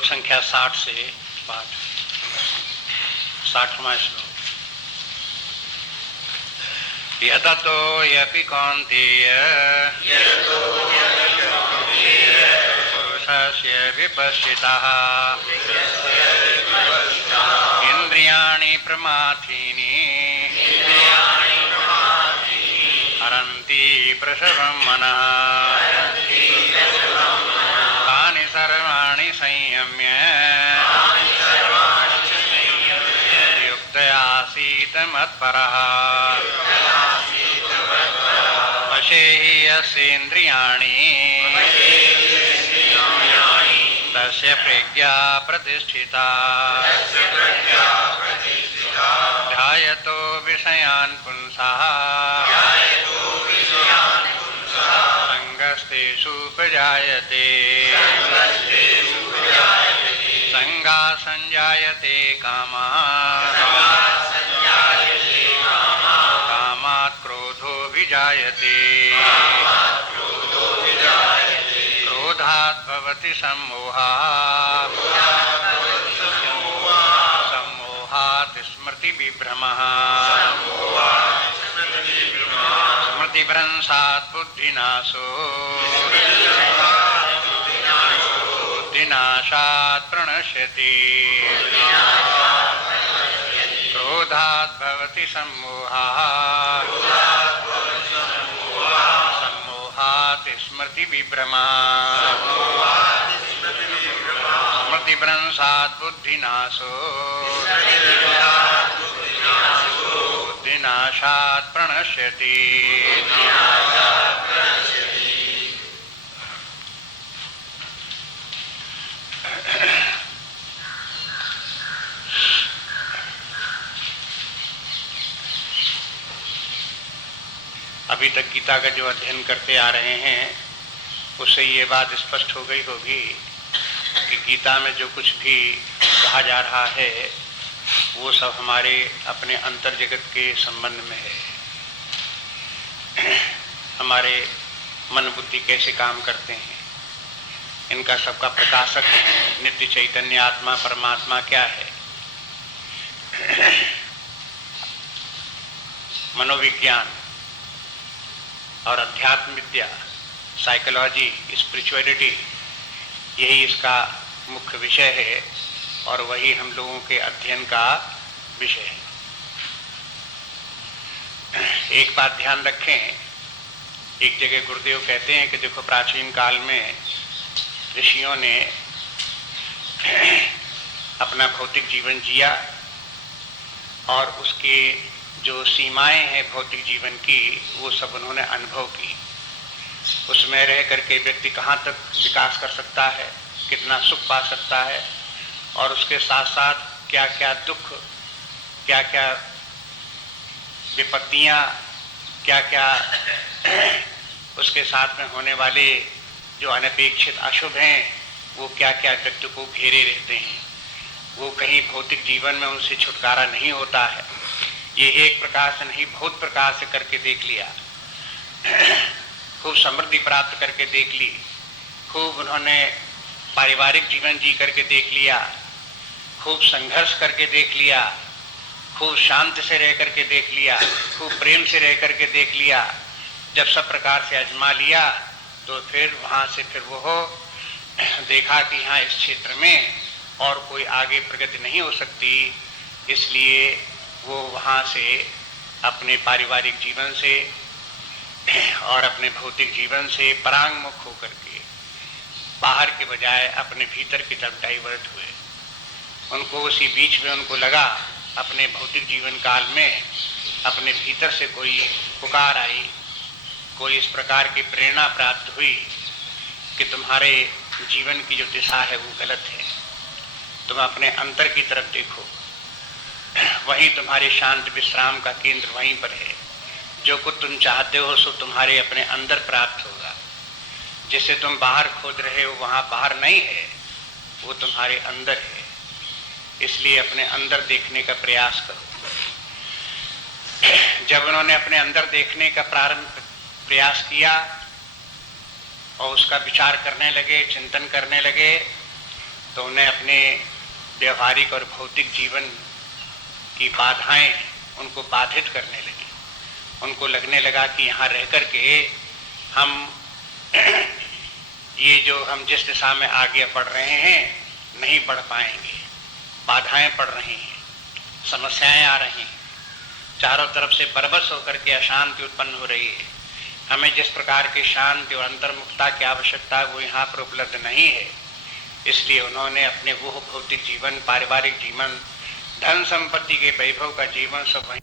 श्लोक संख्या 60 से पाठ। 60वां श्लोक। यततो यपि कौन्तेय पुरुषस्य विपश्चितः इन्द्रियाणि प्रमाथीनि हरन्ति प्रसवं मनः तानि सर्वाणि संयम्य युक्तयासीत मत्परः वशेहि यस्येन्द्रियाणि तस्य प्रज्ञा प्रतिष्ठिता ध्यायतो विषयान् पुंसः संगस्तेषुपजायते संगा संजायते कामात् क्रोधो विजायते क्रोधात् भवति सम्मोहः सम्मोहात् स्मृतिविभ्रमः स्मृतिभ्रंशात् बुद्धिनाशो बुद्धिनाशात् प्रणश्यति क्रोधात् भवति सम्मोहः सम्मोहात् स्मृतिविभ्रमः स्मृतिभ्रंशात् बुद्धिनाशो बुद्धिनाशात् प्रणश्यति। अभी तक गीता का जो अध्ययन करते आ रहे हैं उससे ये बात स्पष्ट हो गई होगी कि गीता में जो कुछ भी कहा जा रहा है वो सब हमारे अपने अंतर जगत के संबंध में है। हमारे मन बुद्धि कैसे काम करते हैं, इनका सबका प्रकाशक नित्य चैतन्य आत्मा परमात्मा क्या है। मनोविज्ञान और अध्यात्म विद्या, साइकोलॉजी, स्पिरिचुअलिटी, यही इसका मुख्य विषय है और वही हम लोगों के अध्ययन का विषय है। एक बात ध्यान रखें, एक जगह गुरुदेव कहते हैं कि देखो प्राचीन काल में ऋषियों ने अपना भौतिक जीवन जिया और उसके जो सीमाएं हैं भौतिक जीवन की वो सब उन्होंने अनुभव की। उसमें रह करके व्यक्ति कहाँ तक विकास कर सकता है, कितना सुख पा सकता है और उसके साथ साथ क्या क्या दुख, क्या क्या विपत्तियाँ, क्या क्या उसके साथ में होने वाले जो अनपेक्षित अशुभ हैं वो क्या क्या व्यक्ति को घेरे रहते हैं। वो कहीं भौतिक जीवन में उनसे छुटकारा नहीं होता है। ये एक प्रकार से नहीं बहुत प्रकार से करके देख लिया। खूब समृद्धि प्राप्त करके देख ली, खूब उन्होंने पारिवारिक जीवन जी करके देख लिया, खूब संघर्ष करके देख लिया, खूब शांति से रह करके देख लिया, खूब प्रेम से रह करके देख लिया। जब सब प्रकार से आजमा लिया तो फिर वहाँ से फिर वो देखा कि यहाँ इस क्षेत्र में और कोई आगे प्रगति नहीं हो सकती, इसलिए वो वहाँ से अपने पारिवारिक जीवन से और अपने भौतिक जीवन से परांगमुख होकर के बाहर के बजाय अपने भीतर की तरफ डाइवर्ट हुए। उनको उसी बीच में उनको लगा अपने भौतिक जीवन काल में अपने भीतर से कोई पुकार आई, कोई इस प्रकार की प्रेरणा प्राप्त हुई कि तुम्हारे जीवन की जो दिशा है वो गलत है, तुम अपने अंतर की तरफ देखो, वहीं तुम्हारे शांत विश्राम का केंद्र वहीं पर है। जो कुछ तुम चाहते हो सो तुम्हारे अपने अंदर प्राप्त होगा। जिसे तुम बाहर खोज रहे हो वहाँ बाहर नहीं है, वो तुम्हारे अंदर है। इसलिए अपने अंदर देखने का प्रयास करो। जब उन्होंने अपने अंदर देखने का प्रयास किया और उसका विचार करने लगे, चिंतन करने लगे, तो उन्हें अपने व्यवहारिक और भौतिक जीवन की बाधाएं उनको बाधित करने लगी। उनको लगने लगा कि यहाँ रह कर के हम ये जो हम जिस दिशा में आगे बढ़ रहे हैं नहीं बढ़ पाएंगे, बाधाएं पड़ रही हैं, समस्याएं आ रही हैं, चारों तरफ से बरबस होकर के अशांति उत्पन्न हो रही है। हमें जिस प्रकार की शांति और अंतर्मुखता की आवश्यकता है वो यहाँ पर उपलब्ध नहीं है। इसलिए उन्होंने अपने वो भौतिक जीवन, पारिवारिक जीवन, धन संपत्ति के वैभव का जीवन सब वहीं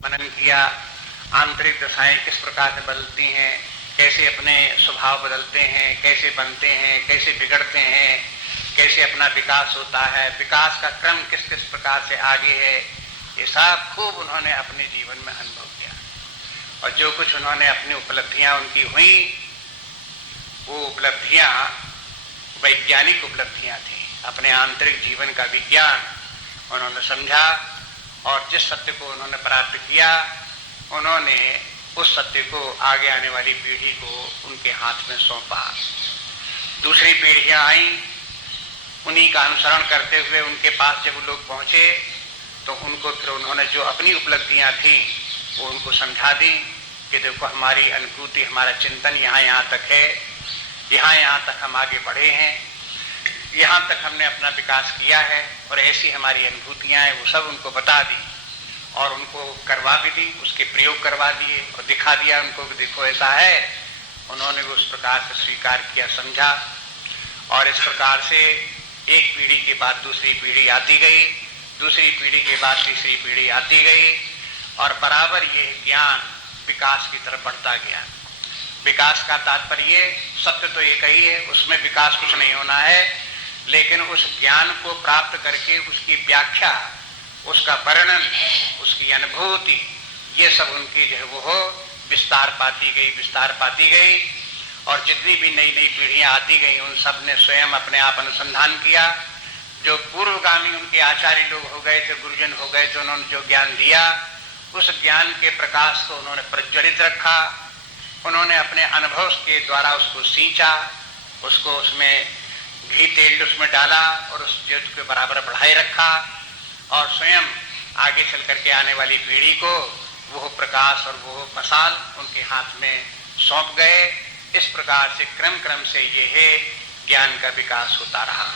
मनन किया। आंतरिक दशाएं किस प्रकार से बदलती हैं, कैसे अपने स्वभाव बदलते हैं, कैसे बनते हैं, कैसे बिगड़ते हैं, कैसे अपना विकास होता है, विकास का क्रम किस किस प्रकार से आगे है, ये सब खूब उन्होंने अपने जीवन में अनुभव किया। और जो कुछ उन्होंने अपनी उपलब्धियां उनकी हुई, वो उपलब्धियां वैज्ञानिक उपलब्धियां थी। अपने आंतरिक जीवन का विज्ञान उन्होंने समझा और जिस सत्य को उन्होंने प्राप्त किया, उन्होंने उस सत्य को आगे आने वाली पीढ़ी को उनके हाथ में सौंपा। दूसरी पीढ़ियां आई, उन्हीं का अनुसरण करते हुए उनके पास जब लोग पहुंचे तो उनको फिर उन्होंने जो अपनी उपलब्धियां थी वो उनको समझा दी कि देखो हमारी अनुभूति, हमारा चिंतन यहाँ तक है, यहाँ तक हम आगे बढ़े हैं, यहाँ तक हमने अपना विकास किया है और ऐसी हमारी अनुभूतियां हैं, वो सब उनको बता दी और उनको करवा भी दी, उसके प्रयोग करवा दिए और दिखा दिया उनको कि देखो ऐसा है। उन्होंने वो उस प्रकार से स्वीकार किया, समझा और इस प्रकार से एक पीढ़ी के बाद दूसरी पीढ़ी आती गई, दूसरी पीढ़ी के बाद तीसरी पीढ़ी आती गई और बराबर ये ज्ञान विकास की तरफ बढ़ता गया। विकास का तात्पर्य सत्य तो एक ही है, उसमें विकास कुछ नहीं होना है, लेकिन उस ज्ञान को प्राप्त करके उसकी व्याख्या, उसका वर्णन, उसकी अनुभूति, ये सब उनकी जो है वो विस्तार पाती गई और जितनी भी नई नई पीढ़ियां आती गई उन सब ने स्वयं अपने आप अनुसंधान किया। जो पूर्वगामी उनके आचार्य लोग हो गए थे, गुरुजन हो गए थे, उन्होंने जो ज्ञान दिया उस ज्ञान के प्रकाश को उन्होंने प्रज्वलित रखा। उन्होंने अपने अनुभव के द्वारा उसको सींचा, उसको उसमें घी तेल उसमें डाला और उस ज्योत के बराबर बढ़ाए रखा और स्वयं आगे चल करके आने वाली पीढ़ी को वो प्रकाश और वो मसाल उनके हाथ में सौंप गए। इस प्रकार से क्रम से ये है ज्ञान का विकास होता रहा।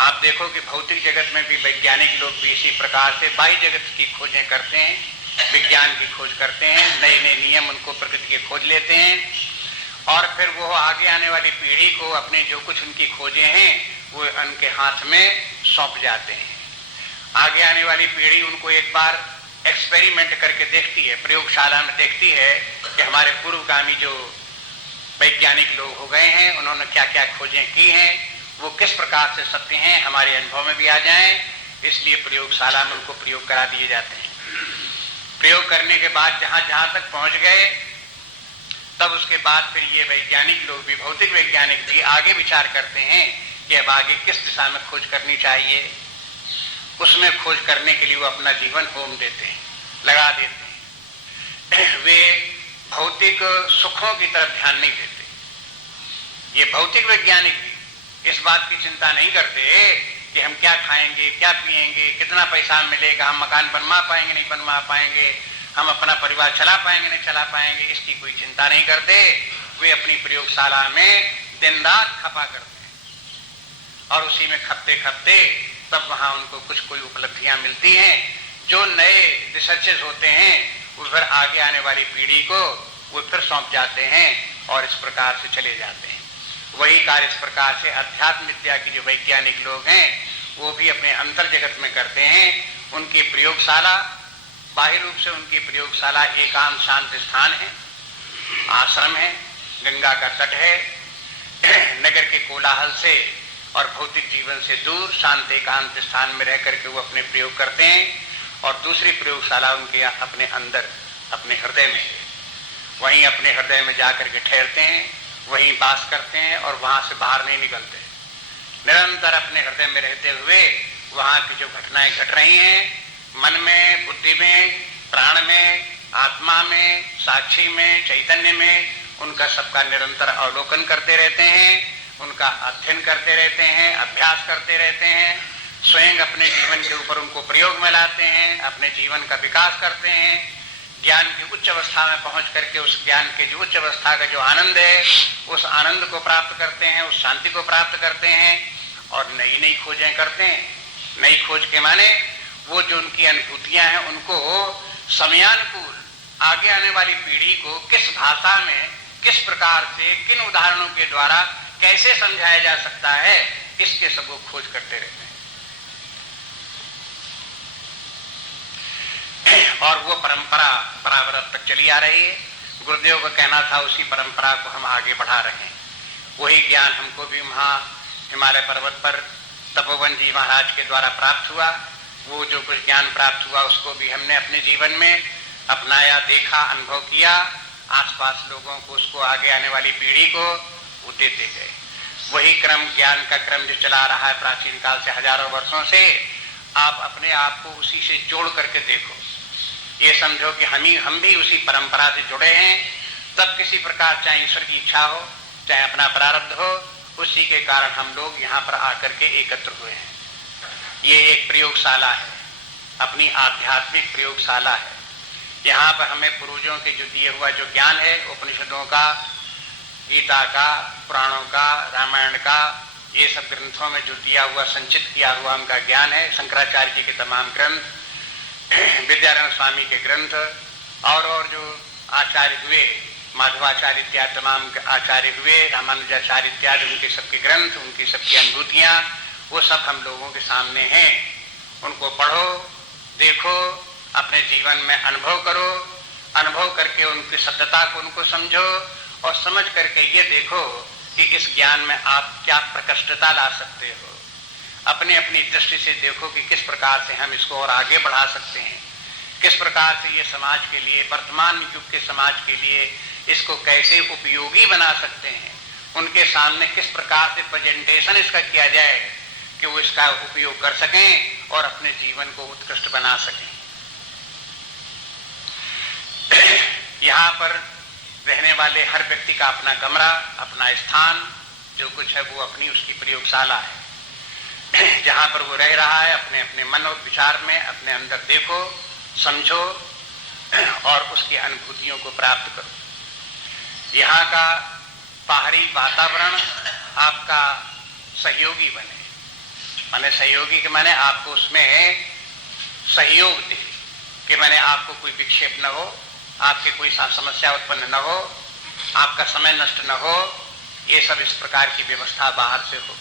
आप देखो कि भौतिक जगत में भी वैज्ञानिक लोग भी इसी प्रकार से बाह्य जगत की खोजें करते हैं, विज्ञान की खोज करते हैं, नए नए नियम उनको प्रकृति के खोज लेते हैं और फिर वो आगे आने वाली पीढ़ी को अपने जो कुछ उनकी खोजें हैं वो उनके हाथ में सौंप जाते हैं। आगे आने वाली पीढ़ी उनको एक बार एक्सपेरिमेंट करके देखती है, प्रयोगशाला में देखती है कि हमारे पूर्वगामी जो वैज्ञानिक लोग हो गए हैं उन्होंने क्या क्या खोजें की हैं, वो किस प्रकार से सत्य हैं, हमारे अनुभव में भी आ जाएं। इसलिए प्रयोगशाला में उनको प्रयोग करा दिए जाते हैं। प्रयोग करने के बाद जहां जहां तक पहुंच गए तब उसके बाद फिर ये वैज्ञानिक लोग भी, भौतिक वैज्ञानिक भी आगे विचार करते हैं कि अब आगे किस दिशा में खोज करनी चाहिए। उसमें खोज करने के लिए वो अपना जीवन होम देते हैं, लगा देते हैं। वे भौतिक सुखों की तरफ ध्यान नहीं देते। ये भौतिक वैज्ञानिक भी इस बात की चिंता नहीं करते कि हम क्या खाएंगे, क्या पिएंगे, कितना पैसा मिलेगा, हम मकान बनवा पाएंगे नहीं बनवा पाएंगे, हम अपना परिवार चला पाएंगे नहीं चला पाएंगे, इसकी कोई चिंता नहीं करते। वे अपनी प्रयोगशाला में दिन रात खपा करते हैं और उसी में खपते खपते तब वहां उनको कुछ कोई उपलब्धियां मिलती हैं। जो नए रिसर्चेस होते हैं वो फिर आगे आने वाली पीढ़ी को वो फिर सौंप जाते हैं और इस प्रकार से चले जाते हैं। वही कार्य इस प्रकार से अध्यात्म विद्या के जो वैज्ञानिक लोग हैं वो भी अपने अंतर जगत में करते हैं। उनकी प्रयोगशाला, बाह्य रूप से उनकी प्रयोगशाला एकांत शांत स्थान है, आश्रम है, गंगा का तट है, नगर के कोलाहल से और भौतिक जीवन से दूर शांत एकांत स्थान में रह करके वो अपने प्रयोग करते हैं। और दूसरी प्रयोगशाला उनके अपने अंदर, अपने हृदय में है। वहीं अपने हृदय में जाकर के ठहरते हैं, वहीं वास करते हैं और वहां से बाहर नहीं निकलते। निरंतर अपने हृदय में रहते हुए वहां की जो घटनाएं घट रही हैं, मन में, बुद्धि में, प्राण में, आत्मा में, साक्षी में, चैतन्य में, उनका सबका निरंतर अवलोकन करते रहते हैं, उनका अध्ययन करते रहते हैं, अभ्यास करते रहते हैं, स्वयं अपने जीवन के ऊपर उनको प्रयोग में लाते हैं, अपने जीवन का विकास करते हैं, ज्ञान की उच्च अवस्था में पहुंच करके उस ज्ञान के जो उच्च अवस्था का जो आनंद है, उस आनंद को प्राप्त करते हैं, उस शांति को प्राप्त करते हैं और नई नई खोजें करते हैं। नई खोज के माने वो जो उनकी अनुभूतियां हैं उनको समयानुकूल आगे आने वाली पीढ़ी को किस भाषा में, किस प्रकार से, किन उदाहरणों के द्वारा कैसे समझाया जा सकता है, इसके सब वो खोज करते रहते हैं। और वो परंपरा बराबर तक चली आ रही है। गुरुदेव का कहना था उसी परंपरा को हम आगे बढ़ा रहे हैं। वही ज्ञान हमको भी वहां हिमालय पर्वत पर तपोवन जी महाराज के द्वारा प्राप्त हुआ। वो जो कुछ ज्ञान प्राप्त हुआ उसको भी हमने अपने जीवन में अपनाया, देखा, अनुभव किया। आसपास लोगों को, उसको आगे आने वाली पीढ़ी को वो देते गए। वही क्रम, ज्ञान का क्रम जो चला रहा है प्राचीन काल से, हजारों वर्षों से, आप अपने आप को उसी से जोड़ करके देखो। ये समझो कि हम भी उसी परंपरा से जुड़े हैं। तब किसी प्रकार चाहे ईश्वर की इच्छा हो, चाहे अपना प्रारब्ध हो, उसी के कारण हम लोग यहाँ पर आकर के एकत्र हुए हैं। ये एक प्रयोगशाला है, अपनी आध्यात्मिक प्रयोगशाला है। यहाँ पर हमें पूर्वजों के जो दिए हुआ जो ज्ञान है, उपनिषदों का, गीता का, पुराणों का, रामायण का, ये सब ग्रंथों में जो दिया हुआ, संचित किया हुआ उनका ज्ञान है। शंकराचार्य जी के तमाम ग्रंथ, विद्यारण्य स्वामी के ग्रंथ और जो आचार्य हुए, माधवाचार्य इत्यादि तमाम आचार्य हुए, रामानुजाचार्य इत्यादि, उनके सबके ग्रंथ, उनकी सबकी अनुभूतियां, वो सब हम लोगों के सामने हैं। उनको पढ़ो, देखो, अपने जीवन में अनुभव करो, अनुभव करके उनकी सत्यता को उनको समझो और समझ करके ये देखो कि इस ज्ञान में आप क्या प्रकृष्टता ला सकते हो। अपनी अपनी दृष्टि से देखो कि किस प्रकार से हम इसको और आगे बढ़ा सकते हैं, किस प्रकार से ये समाज के लिए, वर्तमान युग के समाज के लिए इसको कैसे उपयोगी बना सकते हैं। उनके सामने किस प्रकार से प्रेजेंटेशन इसका किया जाए कि वो इसका उपयोग कर सकें और अपने जीवन को उत्कृष्ट बना सकें। यहाँ पर रहने वाले हर व्यक्ति का अपना कमरा, अपना स्थान, जो कुछ है वो अपनी उसकी प्रयोगशाला है। जहाँ पर वो रह रहा है, अपने अपने मन और विचार में अपने अंदर देखो, समझो और उसकी अनुभूतियों को प्राप्त करो। यहाँ का बाहरी वातावरण आपका सहयोगी बने, माने सहयोगी के माने आपको उसमें सहयोग दे कि माने आपको कोई विक्षेप न हो, आपके कोई समस्या उत्पन्न न हो, आपका समय नष्ट न हो। ये सब इस प्रकार की व्यवस्था बाहर से हो।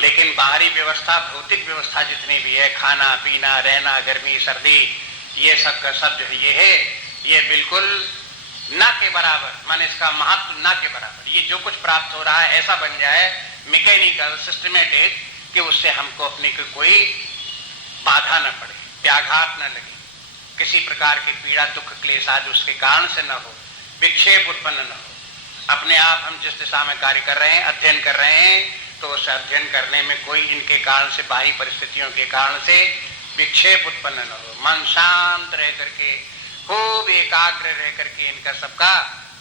लेकिन बाहरी व्यवस्था, भौतिक व्यवस्था जितनी भी है, खाना पीना, रहना, गर्मी सर्दी, ये सब का सब जो है ये है, ये बिल्कुल ना के बराबर, माने इसका महत्व ना के बराबर। ये जो कुछ प्राप्त हो रहा है ऐसा बन जाए मैकेनिकल, सिस्टमेटिक, कि उससे हमको अपनी कोई बाधा न पड़े, त्याघात न लगे, किसी प्रकार की पीड़ा, दुख, क्लेश आदि उसके कारण से न हो, विक्षेप उत्पन्न न हो। अपने आप हम जिस दिशा में कार्य कर रहे हैं, अध्ययन कर रहे हैं, तो उस अध्ययन करने में कोई इनके कारण से, बाहरी परिस्थितियों के कारण से विक्षेप उत्पन्न न हो। मन शांत रह करके, खूब एकाग्र रह करके इनका सबका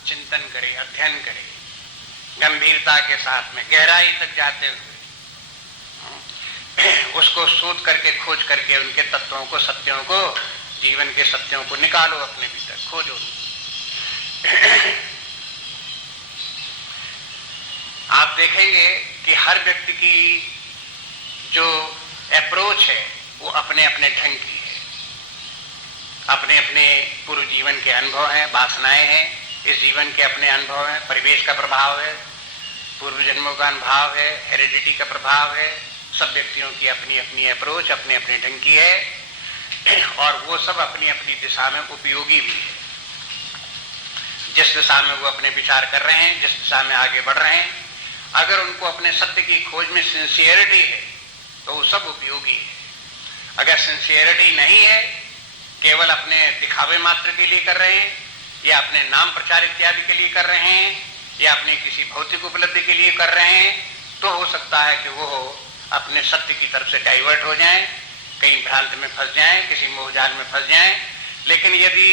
चिंतन करे, अध्ययन करे, गंभीरता के साथ में, गहराई तक जाते हुए उसको शोध करके, खोज करके उनके तत्वों को, सत्यों को, जीवन के सत्यों को निकालो अपने भीतर, खोजो। आप देखेंगे कि हर व्यक्ति की जो अप्रोच है वो अपने अपने ढंग की है, अपने अपने पूर्व जीवन के अनुभव हैं, वासनाएं हैं, इस जीवन के अपने अनुभव हैं, परिवेश का प्रभाव है, पूर्व जन्मों का अनुभव है, हेरिडिटी का प्रभाव है। सब व्यक्तियों की अपनी अपनी अप्रोच, अपने अपने ढंग की है और वो सब अपनी अपनी दिशा में उपयोगी भी है। जिस दिशा में वो अपने विचार कर रहे हैं, जिस दिशा में आगे बढ़ रहे हैं, अगर उनको अपने सत्य की खोज में सिंसियरिटी है तो वो सब उपयोगी है। अगर सिंसियरिटी नहीं है, केवल अपने दिखावे मात्र के लिए कर रहे हैं, या अपने नाम प्रचार इत्यादि के लिए कर रहे हैं, या अपनी किसी भौतिक उपलब्धि के लिए कर रहे हैं, तो हो सकता है कि वो अपने सत्य की तरफ से डाइवर्ट हो जाएं, कहीं भ्रांत में फंस जाएं, किसी मोहजाल में फंस जाएं। लेकिन यदि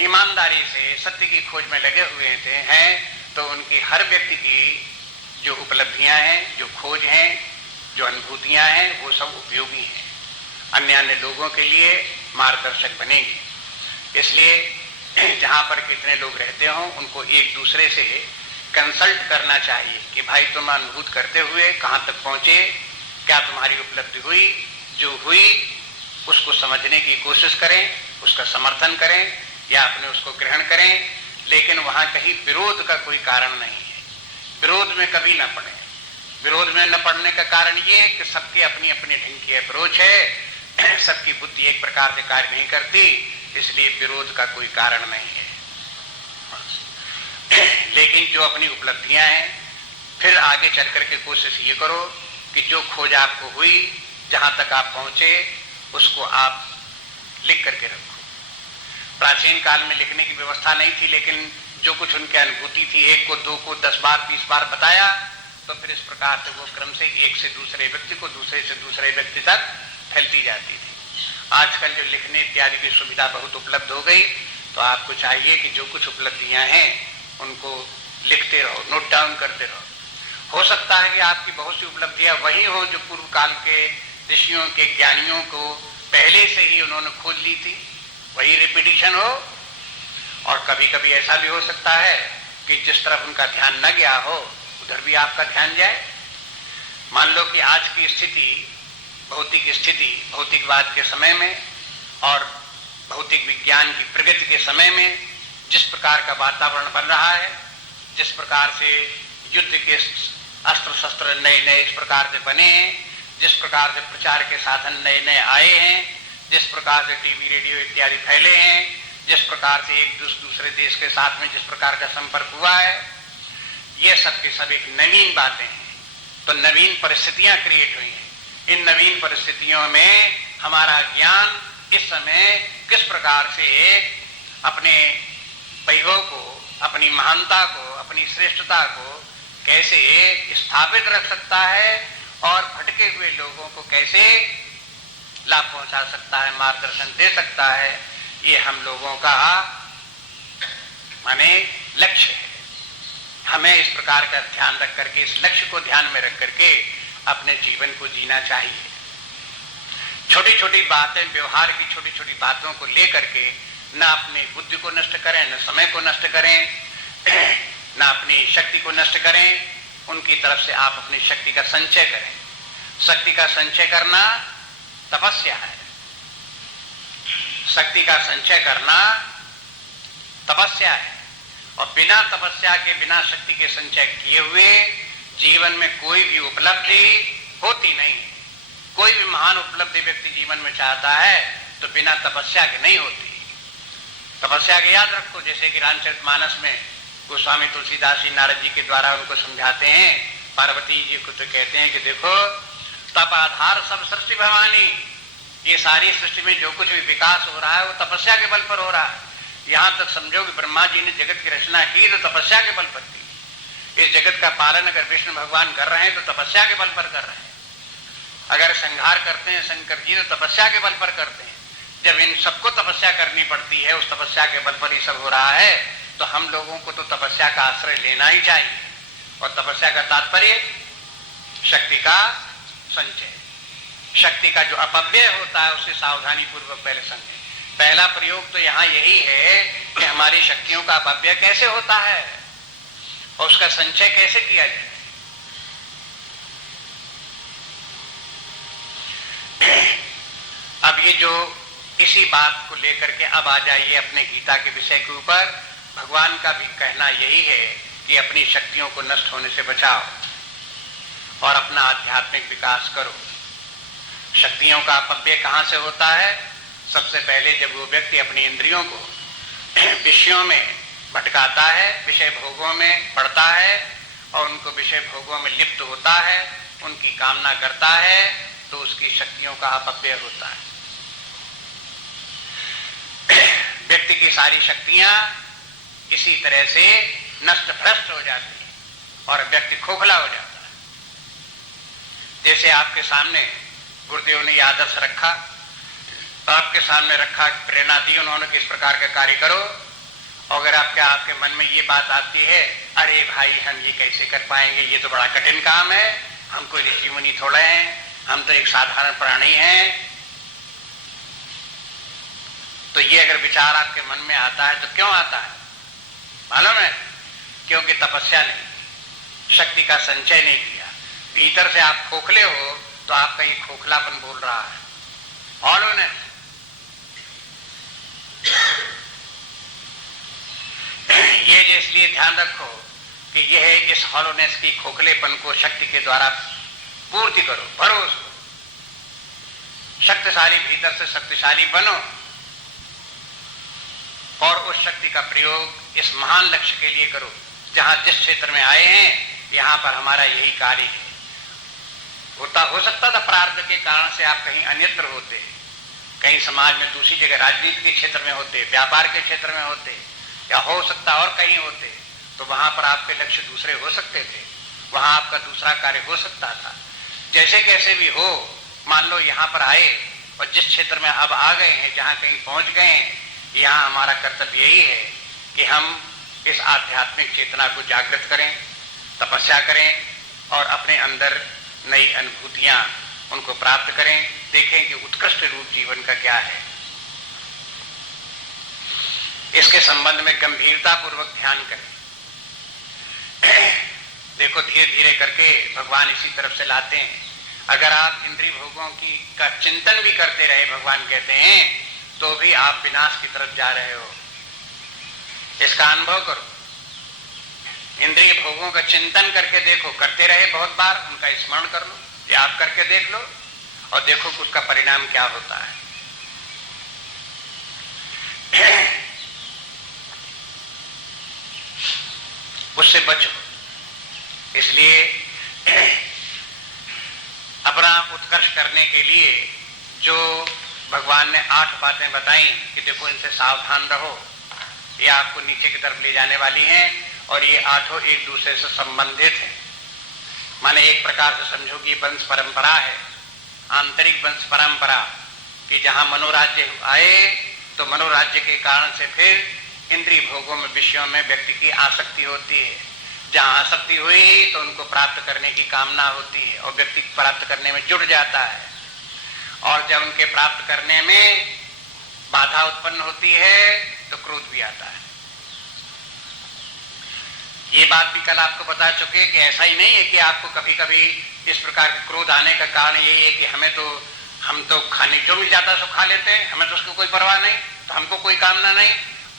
ईमानदारी से सत्य की खोज में लगे हुए हैं तो उनकी हर व्यक्ति की जो उपलब्धियां हैं, जो खोज हैं, जो अनुभूतियां हैं, वो सब उपयोगी हैं, अन्य अन्य लोगों के लिए मार्गदर्शक बनेगी। इसलिए जहां पर कितने लोग रहते हों, उनको एक दूसरे से कंसल्ट करना चाहिए कि भाई तुम अनुभूत करते हुए कहां तक पहुंचे, क्या तुम्हारी उपलब्धि हुई, जो हुई उसको समझने की कोशिश करें, उसका समर्थन करें या अपने उसको ग्रहण करें, लेकिन वहां कहीं विरोध का कोई कारण नहीं है। विरोध में कभी न पड़े। विरोध में न पड़ने का कारण ये है कि सबकी अपनी अपनी ढंग की अप्रोच है, सबकी बुद्धि एक प्रकार से कार्य नहीं करती, इसलिए विरोध का कोई कारण नहीं है। लेकिन जो अपनी उपलब्धियां हैं, फिर आगे चल करके कोशिश ये करो कि जो खोज आपको हुई, जहां तक आप पहुंचे, उसको आप लिख करके रखो। प्राचीन काल में लिखने की व्यवस्था नहीं थी, लेकिन जो कुछ उनकी अनुभूति थी, एक को, दो को, 10 बार 20 बार बताया, तो फिर इस प्रकार से वो क्रम से एक से दूसरे व्यक्ति को, दूसरे से दूसरे व्यक्ति तक फैलती जाती थी। आजकल जो लिखने इत्यादि की सुविधा बहुत उपलब्ध हो गई, तो आपको चाहिए कि जो कुछ उपलब्धियां हैं उनको लिखते रहो, नोट डाउन करते रहो। हो सकता है कि आपकी बहुत सी उपलब्धियां वही हो जो पूर्व काल के ऋषियों के, ज्ञानियों को पहले से ही उन्होंने खोज ली थी, वही रिपीटिशन हो। और कभी कभी ऐसा भी हो सकता है कि जिस तरफ उनका ध्यान न गया हो, उधर भी आपका ध्यान जाए। मान लो कि आज की स्थिति, भौतिक स्थिति, भौतिकवाद के समय में और भौतिक विज्ञान की प्रगति के समय में जिस प्रकार का वातावरण बन रहा है, जिस प्रकार से युद्ध के अस्त्र शस्त्र नए नए इस प्रकार से बने हैं, जिस प्रकार से प्रचार के साधन नए नए आए हैं, जिस प्रकार से टीवी, रेडियो इत्यादि फैले हैं, जिस प्रकार से एक दूसरे देश के साथ में जिस प्रकार का संपर्क हुआ है, ये सब के सब एक नवीन बातें हैं। तो नवीन परिस्थितियां क्रिएट हुई हैं। इन नवीन परिस्थितियों में हमारा ज्ञान इस समय किस प्रकार से अपने वैभव को, अपनी महानता को, अपनी श्रेष्ठता को कैसे स्थापित रख सकता है और भटके हुए लोगों को कैसे लाभ पहुंचा सकता है, मार्गदर्शन दे सकता है, ये हम लोगों का माने लक्ष्य है। हमें इस प्रकार का ध्यान रख करके, इस लक्ष्य को ध्यान में रख करके अपने जीवन को जीना चाहिए। छोटी छोटी बातें, व्यवहार की छोटी छोटी बातों को लेकर के न अपनी बुद्धि को नष्ट करें, न समय को नष्ट करें, न अपनी शक्ति को नष्ट करें। उनकी तरफ से आप अपनी शक्ति का संचय करें। शक्ति का संचय करना तपस्या है। शक्ति का संचय करना तपस्या है। और बिना तपस्या के, बिना शक्ति के संचय किए हुए जीवन में कोई भी उपलब्धि होती नहीं। कोई भी महान उपलब्धि व्यक्ति जीवन में चाहता है तो बिना तपस्या के नहीं होती। तपस्या के याद रखो, जैसे कि रामचरितमानस में गोस्वामी तुलसीदास जी नारद जी के द्वारा उनको समझाते हैं, पार्वती जी को तो कहते हैं कि देखो, तप आधार सब सृष्टि भवानी, ये सारी सृष्टि में जो कुछ भी विकास हो रहा है वो तपस्या के बल पर हो रहा है। यहां तक समझो कि ब्रह्मा जी ने जगत की रचना की तो तपस्या के बल पर थी। इस जगत का पालन अगर विष्णु भगवान कर रहे हैं तो तपस्या के बल पर कर रहे हैं। अगर संहार करते हैं शंकर जी तो तपस्या के बल पर करते हैं। जब इन सबको तपस्या करनी पड़ती है, उस तपस्या के बल पर ही सब हो रहा है, तो हम लोगों को तो तपस्या का आश्रय लेना ही चाहिए। और तपस्या का तात्पर्य शक्ति का संचय। शक्ति का जो अपव्यय होता है उसे सावधानी पूर्वक पहले समझें। पहला प्रयोग तो यहाँ यही है कि हमारी शक्तियों का अपव्यय कैसे होता है और उसका संचय कैसे किया जाए। अब ये जो इसी बात को लेकर के अब आ जाइए अपने गीता के विषय के ऊपर। भगवान का भी कहना यही है कि अपनी शक्तियों को नष्ट होने से बचाओ और अपना आध्यात्मिक विकास करो। शक्तियों का अपव्यय कहां से होता है? सबसे पहले जब वो व्यक्ति अपनी इंद्रियों को विषयों में भटकाता है, विषय भोगों में पड़ता है और उनको विषय भोगों में लिप्त होता है, उनकी कामना करता है, तो उसकी शक्तियों का अपव्यय होता है। व्यक्ति की सारी शक्तियां इसी तरह से नष्ट भ्रष्ट हो जाती है और व्यक्ति खोखला हो जाता है। जैसे आपके सामने गुरुदेव ने आदर्श रखा, तो आपके सामने रखा, प्रेरणा दी उन्होंने कि इस प्रकार का कार्य करो। अगर आपके मन में ये बात आती है, अरे भाई हम ये कैसे कर पाएंगे, ये तो बड़ा कठिन काम है, हम कोई ऋषि मुनि थोड़े हैं, हम तो एक साधारण प्राणी हैं, तो ये अगर विचार आपके मन में आता है तो क्यों आता है मालूम है? क्योंकि तपस्या नहीं, शक्ति का संचय नहीं किया। भीतर से आप खोखले हो तो आपका ये खोखलापन बोल रहा है। हॉलोनेस, ये इसलिए ध्यान रखो कि यह इस हॉलोनेस की खोखलेपन को शक्ति के द्वारा पूर्ति करो, भरो उसको, शक्तिशाली, भीतर से शक्तिशाली बनो और उस शक्ति का प्रयोग इस महान लक्ष्य के लिए करो। जहां जिस क्षेत्र में आए हैं यहां पर हमारा यही कार्य है। हो सकता था प्रारब्ध के कारण से आप कहीं अन्यत्र होते, कहीं समाज में दूसरी जगह, राजनीति के क्षेत्र में होते, व्यापार के क्षेत्र में होते, या हो सकता और कहीं होते, तो वहां पर आपके लक्ष्य दूसरे हो सकते थे, वहां आपका दूसरा कार्य हो सकता था। जैसे कैसे भी हो, मान लो यहां पर आए और जिस क्षेत्र में अब आ गए हैं, जहां कहीं पहुंच गए हैं, यहां हमारा कर्तव्य यही है कि हम इस आध्यात्मिक चेतना को जागृत करें, तपस्या करें और अपने अंदर नई अनुभूतियां उनको प्राप्त करें, देखें कि उत्कृष्ट रूप जीवन का क्या है। इसके संबंध में गंभीरता पूर्वक ध्यान करें। देखो धीरे धीरे करके भगवान इसी तरफ से लाते हैं। अगर आप इंद्रिय भोगों की का चिंतन भी करते रहे, भगवान कहते हैं, तो भी आप विनाश की तरफ जा रहे हो। इसका अनुभव करो, इंद्रिय भोगों का चिंतन करके देखो, करते रहे बहुत बार, उनका स्मरण कर लो, याद करके देख लो और देखो कि उसका परिणाम क्या होता है। उससे बचो। इसलिए अपना उत्कर्ष करने के लिए जो भगवान ने 8 बातें बताई कि देखो इनसे सावधान रहो, ये आपको नीचे की तरफ ले जाने वाली हैं और ये 8 एक दूसरे से संबंधित हैं। माने एक प्रकार से समझो कि वंश परंपरा है, आंतरिक वंश परंपरा, कि जहां मनोराज्य आए तो मनोराज्य के कारण से फिर इंद्रिय भोगों में, विषयों में व्यक्ति की आसक्ति होती है। जहां आसक्ति हुई तो उनको प्राप्त करने की कामना होती है और व्यक्ति प्राप्त करने में जुट जाता है, और जब उनके प्राप्त करने में बाधा उत्पन्न होती है तो क्रोध भी आता है। ये बात भी कल आपको बता चुके कि ऐसा ही नहीं है कि आपको कभी कभी इस प्रकार के क्रोध आने का कारण यही है कि हम तो खाने जो मिल जाता है सो खा लेते हैं, हमें तो उसको कोई परवाह नहीं, तो हमको कोई कामना नहीं।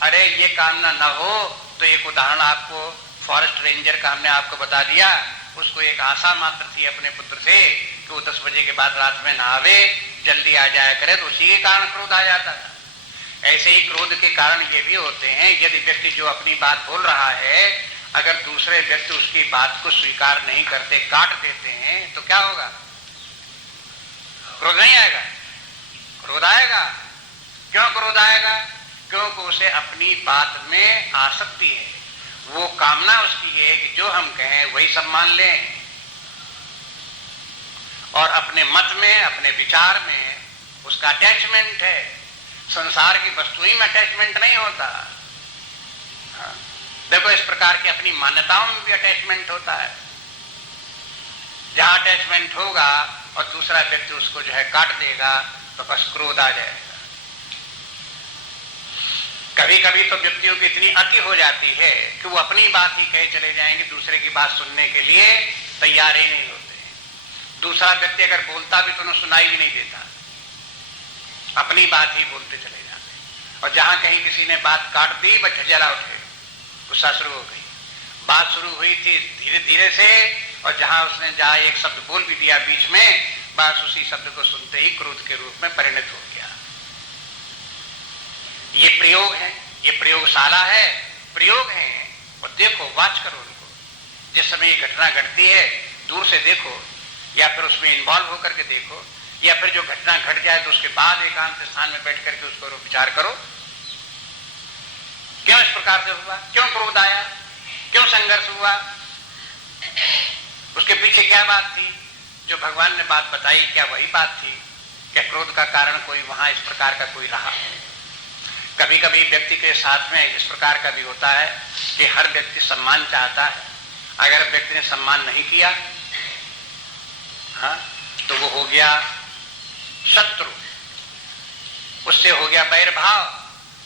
अरे ये कामना न हो तो एक उदाहरण आपको फॉरेस्ट रेंजर का हमने आपको बता दिया। उसको एक आशा मात्र थी अपने पुत्र से कि वो 10 बजे के बाद रात में नहावे, जल्दी आ जाया करे, तो उसी के कारण क्रोध आ जाता था। ऐसे ही क्रोध के कारण ये भी होते हैं, यदि व्यक्ति जो अपनी बात बोल रहा है, अगर दूसरे व्यक्ति उसकी बात को स्वीकार नहीं करते, काट देते हैं, तो क्या होगा? क्रोध नहीं आएगा? क्रोध आएगा। क्यों क्रोध आएगा? क्योंकि उसे अपनी बात में आसक्ति है, वो कामना उसकी है कि जो हम कहें वही सब मान लें, और अपने मत में, अपने विचार में उसका अटैचमेंट है। संसार की वस्तु ही में अटैचमेंट नहीं होता। देखो इस प्रकार की अपनी मान्यताओं में भी अटैचमेंट होता है। जहां अटैचमेंट होगा और दूसरा व्यक्ति उसको जो है काट देगा तो बस क्रोध आ जाएगा। कभी कभी तो व्यक्तियों की इतनी अति हो जाती है कि वो अपनी बात ही कहे चले जाएंगे, दूसरे की बात सुनने के लिए तैयार ही नहीं होते। दूसरा व्यक्ति अगर बोलता भी तो उन्हें सुनाई भी नहीं देता, अपनी बात ही बोलते चले जाते। और जहां कहीं किसी ने बात काट दी, बस झगड़ा उठे, गुस्सा शुरू हो गई। बात शुरू हुई थी धीरे धीरे से, और जहां उसने जहां एक शब्द बोल भी दिया बीच में, बस उसी शब्द को सुनते ही क्रोध के रूप में परिणत हो गया। ये प्रयोग है, ये प्रयोगशाला है, प्रयोग हैं, और देखो, वाच करो उनको। जिस समय ये घटना घटती है दूर से देखो, या फिर उसमें इन्वॉल्व होकर के देखो, या फिर जो घटना घट जाए तो उसके बाद एकांत स्थान में बैठ करके उसको विचार करो, क्यों इस प्रकार से हुआ, क्यों क्रोध आया, क्यों संघर्ष हुआ, उसके पीछे क्या बात थी। जो भगवान ने बात बताई, क्या वही बात थी? क्या क्रोध का कारण कोई वहां इस प्रकार का कोई रहा? कभी कभी व्यक्ति के साथ में इस प्रकार का भी होता है कि हर व्यक्ति सम्मान चाहता है, अगर व्यक्ति ने सम्मान नहीं किया, हाँ, तो वो हो गया शत्रु, उससे हो गया वैर भाव।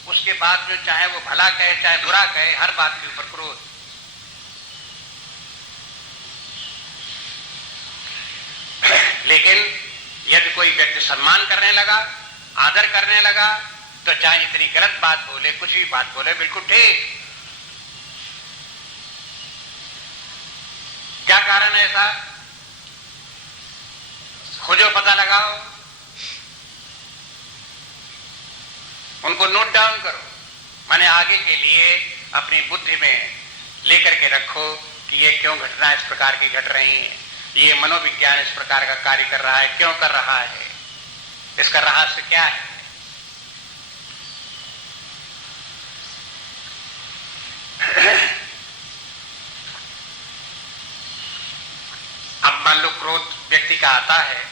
उसके बाद में चाहे वो भला कहे चाहे बुरा कहे, हर बात के ऊपर क्रोध। लेकिन यदि कोई व्यक्ति सम्मान करने लगा, आदर करने लगा, तो चाहे इतनी गलत बात बोले, कुछ भी बात बोले, बिल्कुल ठीक। क्या कारण है ऐसा? खोजो, पता लगाओ, उनको नोट डाउन करो, माने आगे के लिए अपनी बुद्धि में लेकर के रखो कि ये क्यों घटना इस प्रकार की घट रही है, ये मनोविज्ञान इस प्रकार का कार्य कर रहा है, क्यों कर रहा है, इसका रहस्य क्या है। अब मान लो क्रोध व्यक्ति का आता है,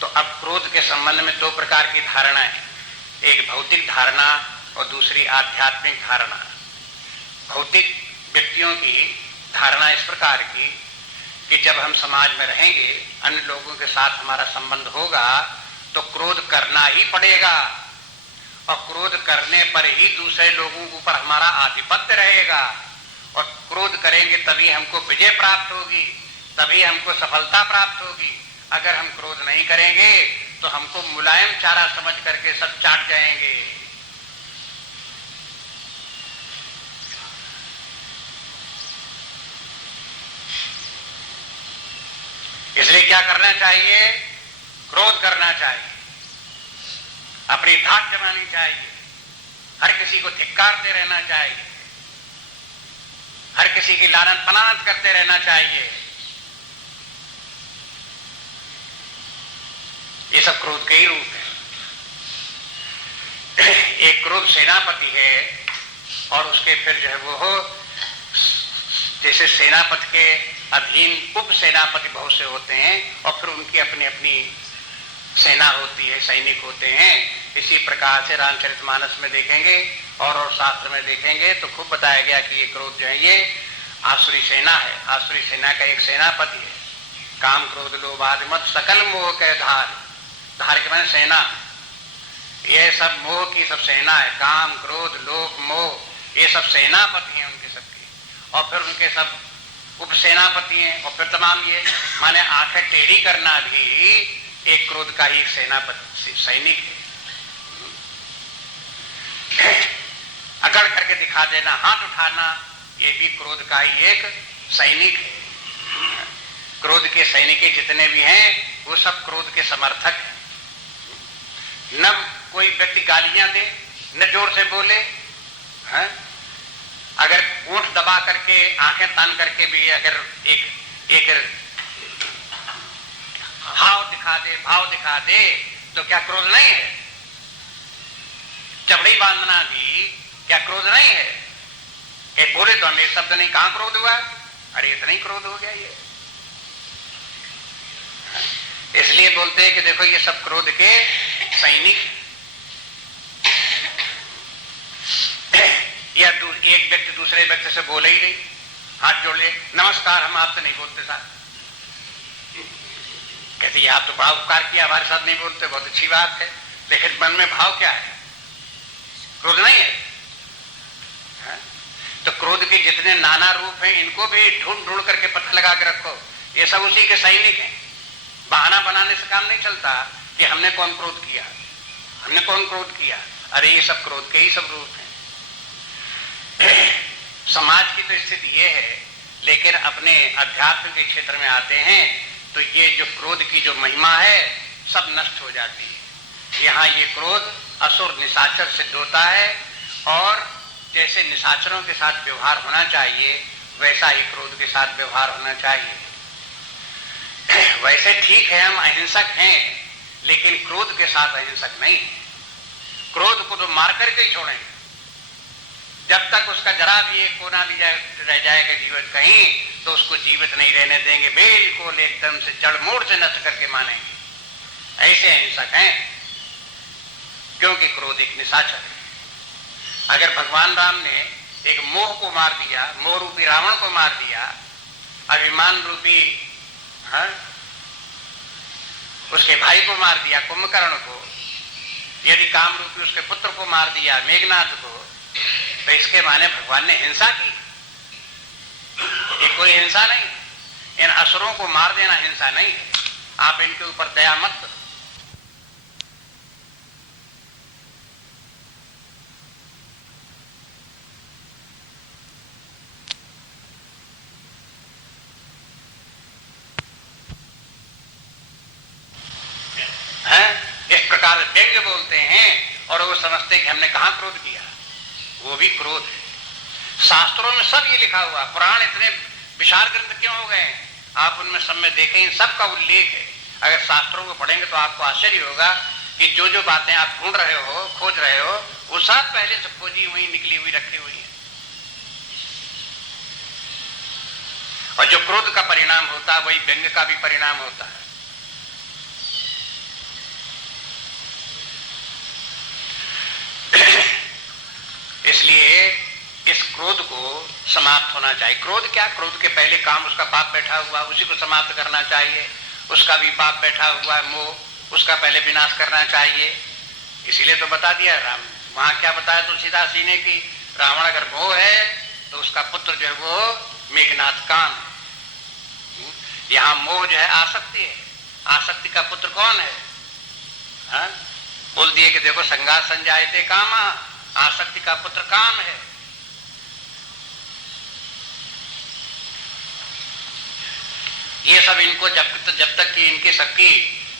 तो अब क्रोध के संबंध में दो प्रकार की धारणा है, एक भौतिक धारणा और दूसरी आध्यात्मिक धारणा। भौतिक व्यक्तियों की धारणा इस प्रकार की कि जब हम समाज में रहेंगे, अन्य लोगों के साथ हमारा संबंध होगा, तो क्रोध करना ही पड़ेगा, और क्रोध करने पर ही दूसरे लोगों के ऊपर हमारा आधिपत्य रहेगा, और क्रोध करेंगे तभी हमको विजय प्राप्त होगी, तभी हमको सफलता प्राप्त होगी। अगर हम क्रोध नहीं करेंगे तो हमको मुलायम चारा समझ करके सब चाट जाएंगे। इसलिए क्या करना चाहिए? क्रोध करना चाहिए, अपनी धाक जमानी चाहिए, हर किसी को धिक्कारते रहना चाहिए, हर किसी की लानत पनानत करते रहना चाहिए। ये सब क्रोध के ही रूप है। एक क्रोध सेनापति है, और उसके फिर जो है वो हो, जैसे सेनापति के अधीन उप सेनापति बहुत से होते हैं, और फिर उनकी अपनी अपनी सेना होती है, सैनिक होते हैं। इसी प्रकार से रामचरितमानस में देखेंगे और शास्त्र में देखेंगे तो खूब बताया गया कि ये क्रोध जो है ये आसुरी सेना है। आसुरी सेना का एक सेनापति है, काम क्रोध लोभ आदि मद सकल मोह के धार। धार के माने सेना, ये सब मोह की सब सेना है, काम क्रोध लोभ मोह, ये सब सेनापति हैं उनके सबके, और फिर उनके सब उप सेनापति हैं, और फिर तमाम ये माने आंखें टेढ़ी करना भी एक क्रोध का ही सेनापति सैनिक है। अकड़ करके दिखा देना, हाथ उठाना, ये भी क्रोध का ही एक सैनिक है। क्रोध के सैनिक जितने भी हैं वो सब क्रोध के समर्थक हैं। न कोई व्यक्ति गालियां दे, न जोर से बोले, है? अगर ऊंट दबा करके आंखें तान करके भी अगर एक भाव दिखा दे तो क्या क्रोध नहीं है? चमड़ी बांधना भी क्या क्रोध नहीं है? एक बोले तो हम एक शब्द नहीं, कहां क्रोध हुआ? अरे इतना ही क्रोध हो गया ये। इसलिए बोलते हैं कि देखो ये सब क्रोध के सैनिक। या एक व्यक्ति दूसरे व्यक्ति से बोले ही नहीं, हाथ जोड़ ले, नमस्कार हम आपसे नहीं बोलते साहब। कहते ये आप तो बड़ा उपकार किया, हमारे साथ नहीं बोलते, बहुत अच्छी बात है, लेकिन मन में भाव क्या है? क्रोध नहीं है? तो क्रोध के जितने नाना रूप हैं इनको भी ढूंढ करके पता लगा के रखो, ये सब उसी के सैनिक हैं। बहाना बनाने से काम नहीं चलता कि हमने कौन क्रोध किया, हमने कौन क्रोध किया। अरे ये सब क्रोध के ही सब रूप हैं। समाज की तो स्थिति ये है, लेकिन अपने अध्यात्म के क्षेत्र में आते हैं तो ये जो क्रोध की जो महिमा है सब नष्ट हो जाती है। यहाँ ये क्रोध असुर निशाचर सिद्ध होता है, और जैसे निशाचरों के साथ व्यवहार होना चाहिए वैसा ही क्रोध के साथ व्यवहार होना चाहिए। वैसे ठीक है हम अहिंसक हैं, लेकिन क्रोध के साथ अहिंसक नहीं। क्रोध को तो मार करके ही छोड़ेंगे, जब तक उसका जरा भी एक कोना भी रह जाएगा जीवित कहीं तो उसको जीवित नहीं रहने देंगे, बिल्कुल एकदम से जड़ मूड़ से नष्ट करके मानेंगे। ऐसे अहिंसक हैं, क्योंकि क्रोध एक निशाचर है। अगर भगवान राम ने एक मोह को मार दिया, मोह रूपी रावण को मार दिया, अभिमान रूपी उसके भाई को मार दिया कुंभकर्ण को, यदि काम रूपी उसके पुत्र को मार दिया मेघनाथ को, तो इसके माने भगवान ने हिंसा की? ये कोई हिंसा नहीं। इन असुरों को मार देना हिंसा नहीं है। आप इनके ऊपर दया मत करो। इस प्रकार व्यंग्य बोलते हैं और वो समझते कि हमने कहां क्रोध किया। वो भी क्रोध है। शास्त्रों में सब ये लिखा हुआ। पुराण इतने विशाल ग्रंथ क्यों हो गए, आप उनमें सब में देखें, सबका उल्लेख है। अगर शास्त्रों को पढ़ेंगे तो आपको आश्चर्य होगा कि जो जो बातें आप ढूंढ रहे हो, खोज रहे हो, वो सब पहले से खोजी हुई, निकली हुई, रखी हुई है। और जो क्रोध का परिणाम होता है वही व्यंग्य का भी परिणाम होता है। इसलिए इस क्रोध को समाप्त होना चाहिए। क्रोध क्या, क्रोध के पहले काम उसका पाप बैठा हुआ, उसी को समाप्त करना चाहिए। उसका भी पाप बैठा हुआ है मोह, उसका पहले विनाश करना चाहिए। इसीलिए तो बता दिया राम, वहां क्या बताया तुलसीदास जी ने कि रावण अगर मोह है तो उसका पुत्र जो है वो मेघनाथ काम है। यहां मोह जो है आसक्ति है। आसक्ति का पुत्र कौन है? बोल दिए कि देखो संगात संजायते कामा, आसक्ति का पुत्र काम है। ये सब इनको जब तक कि इनकी सबकी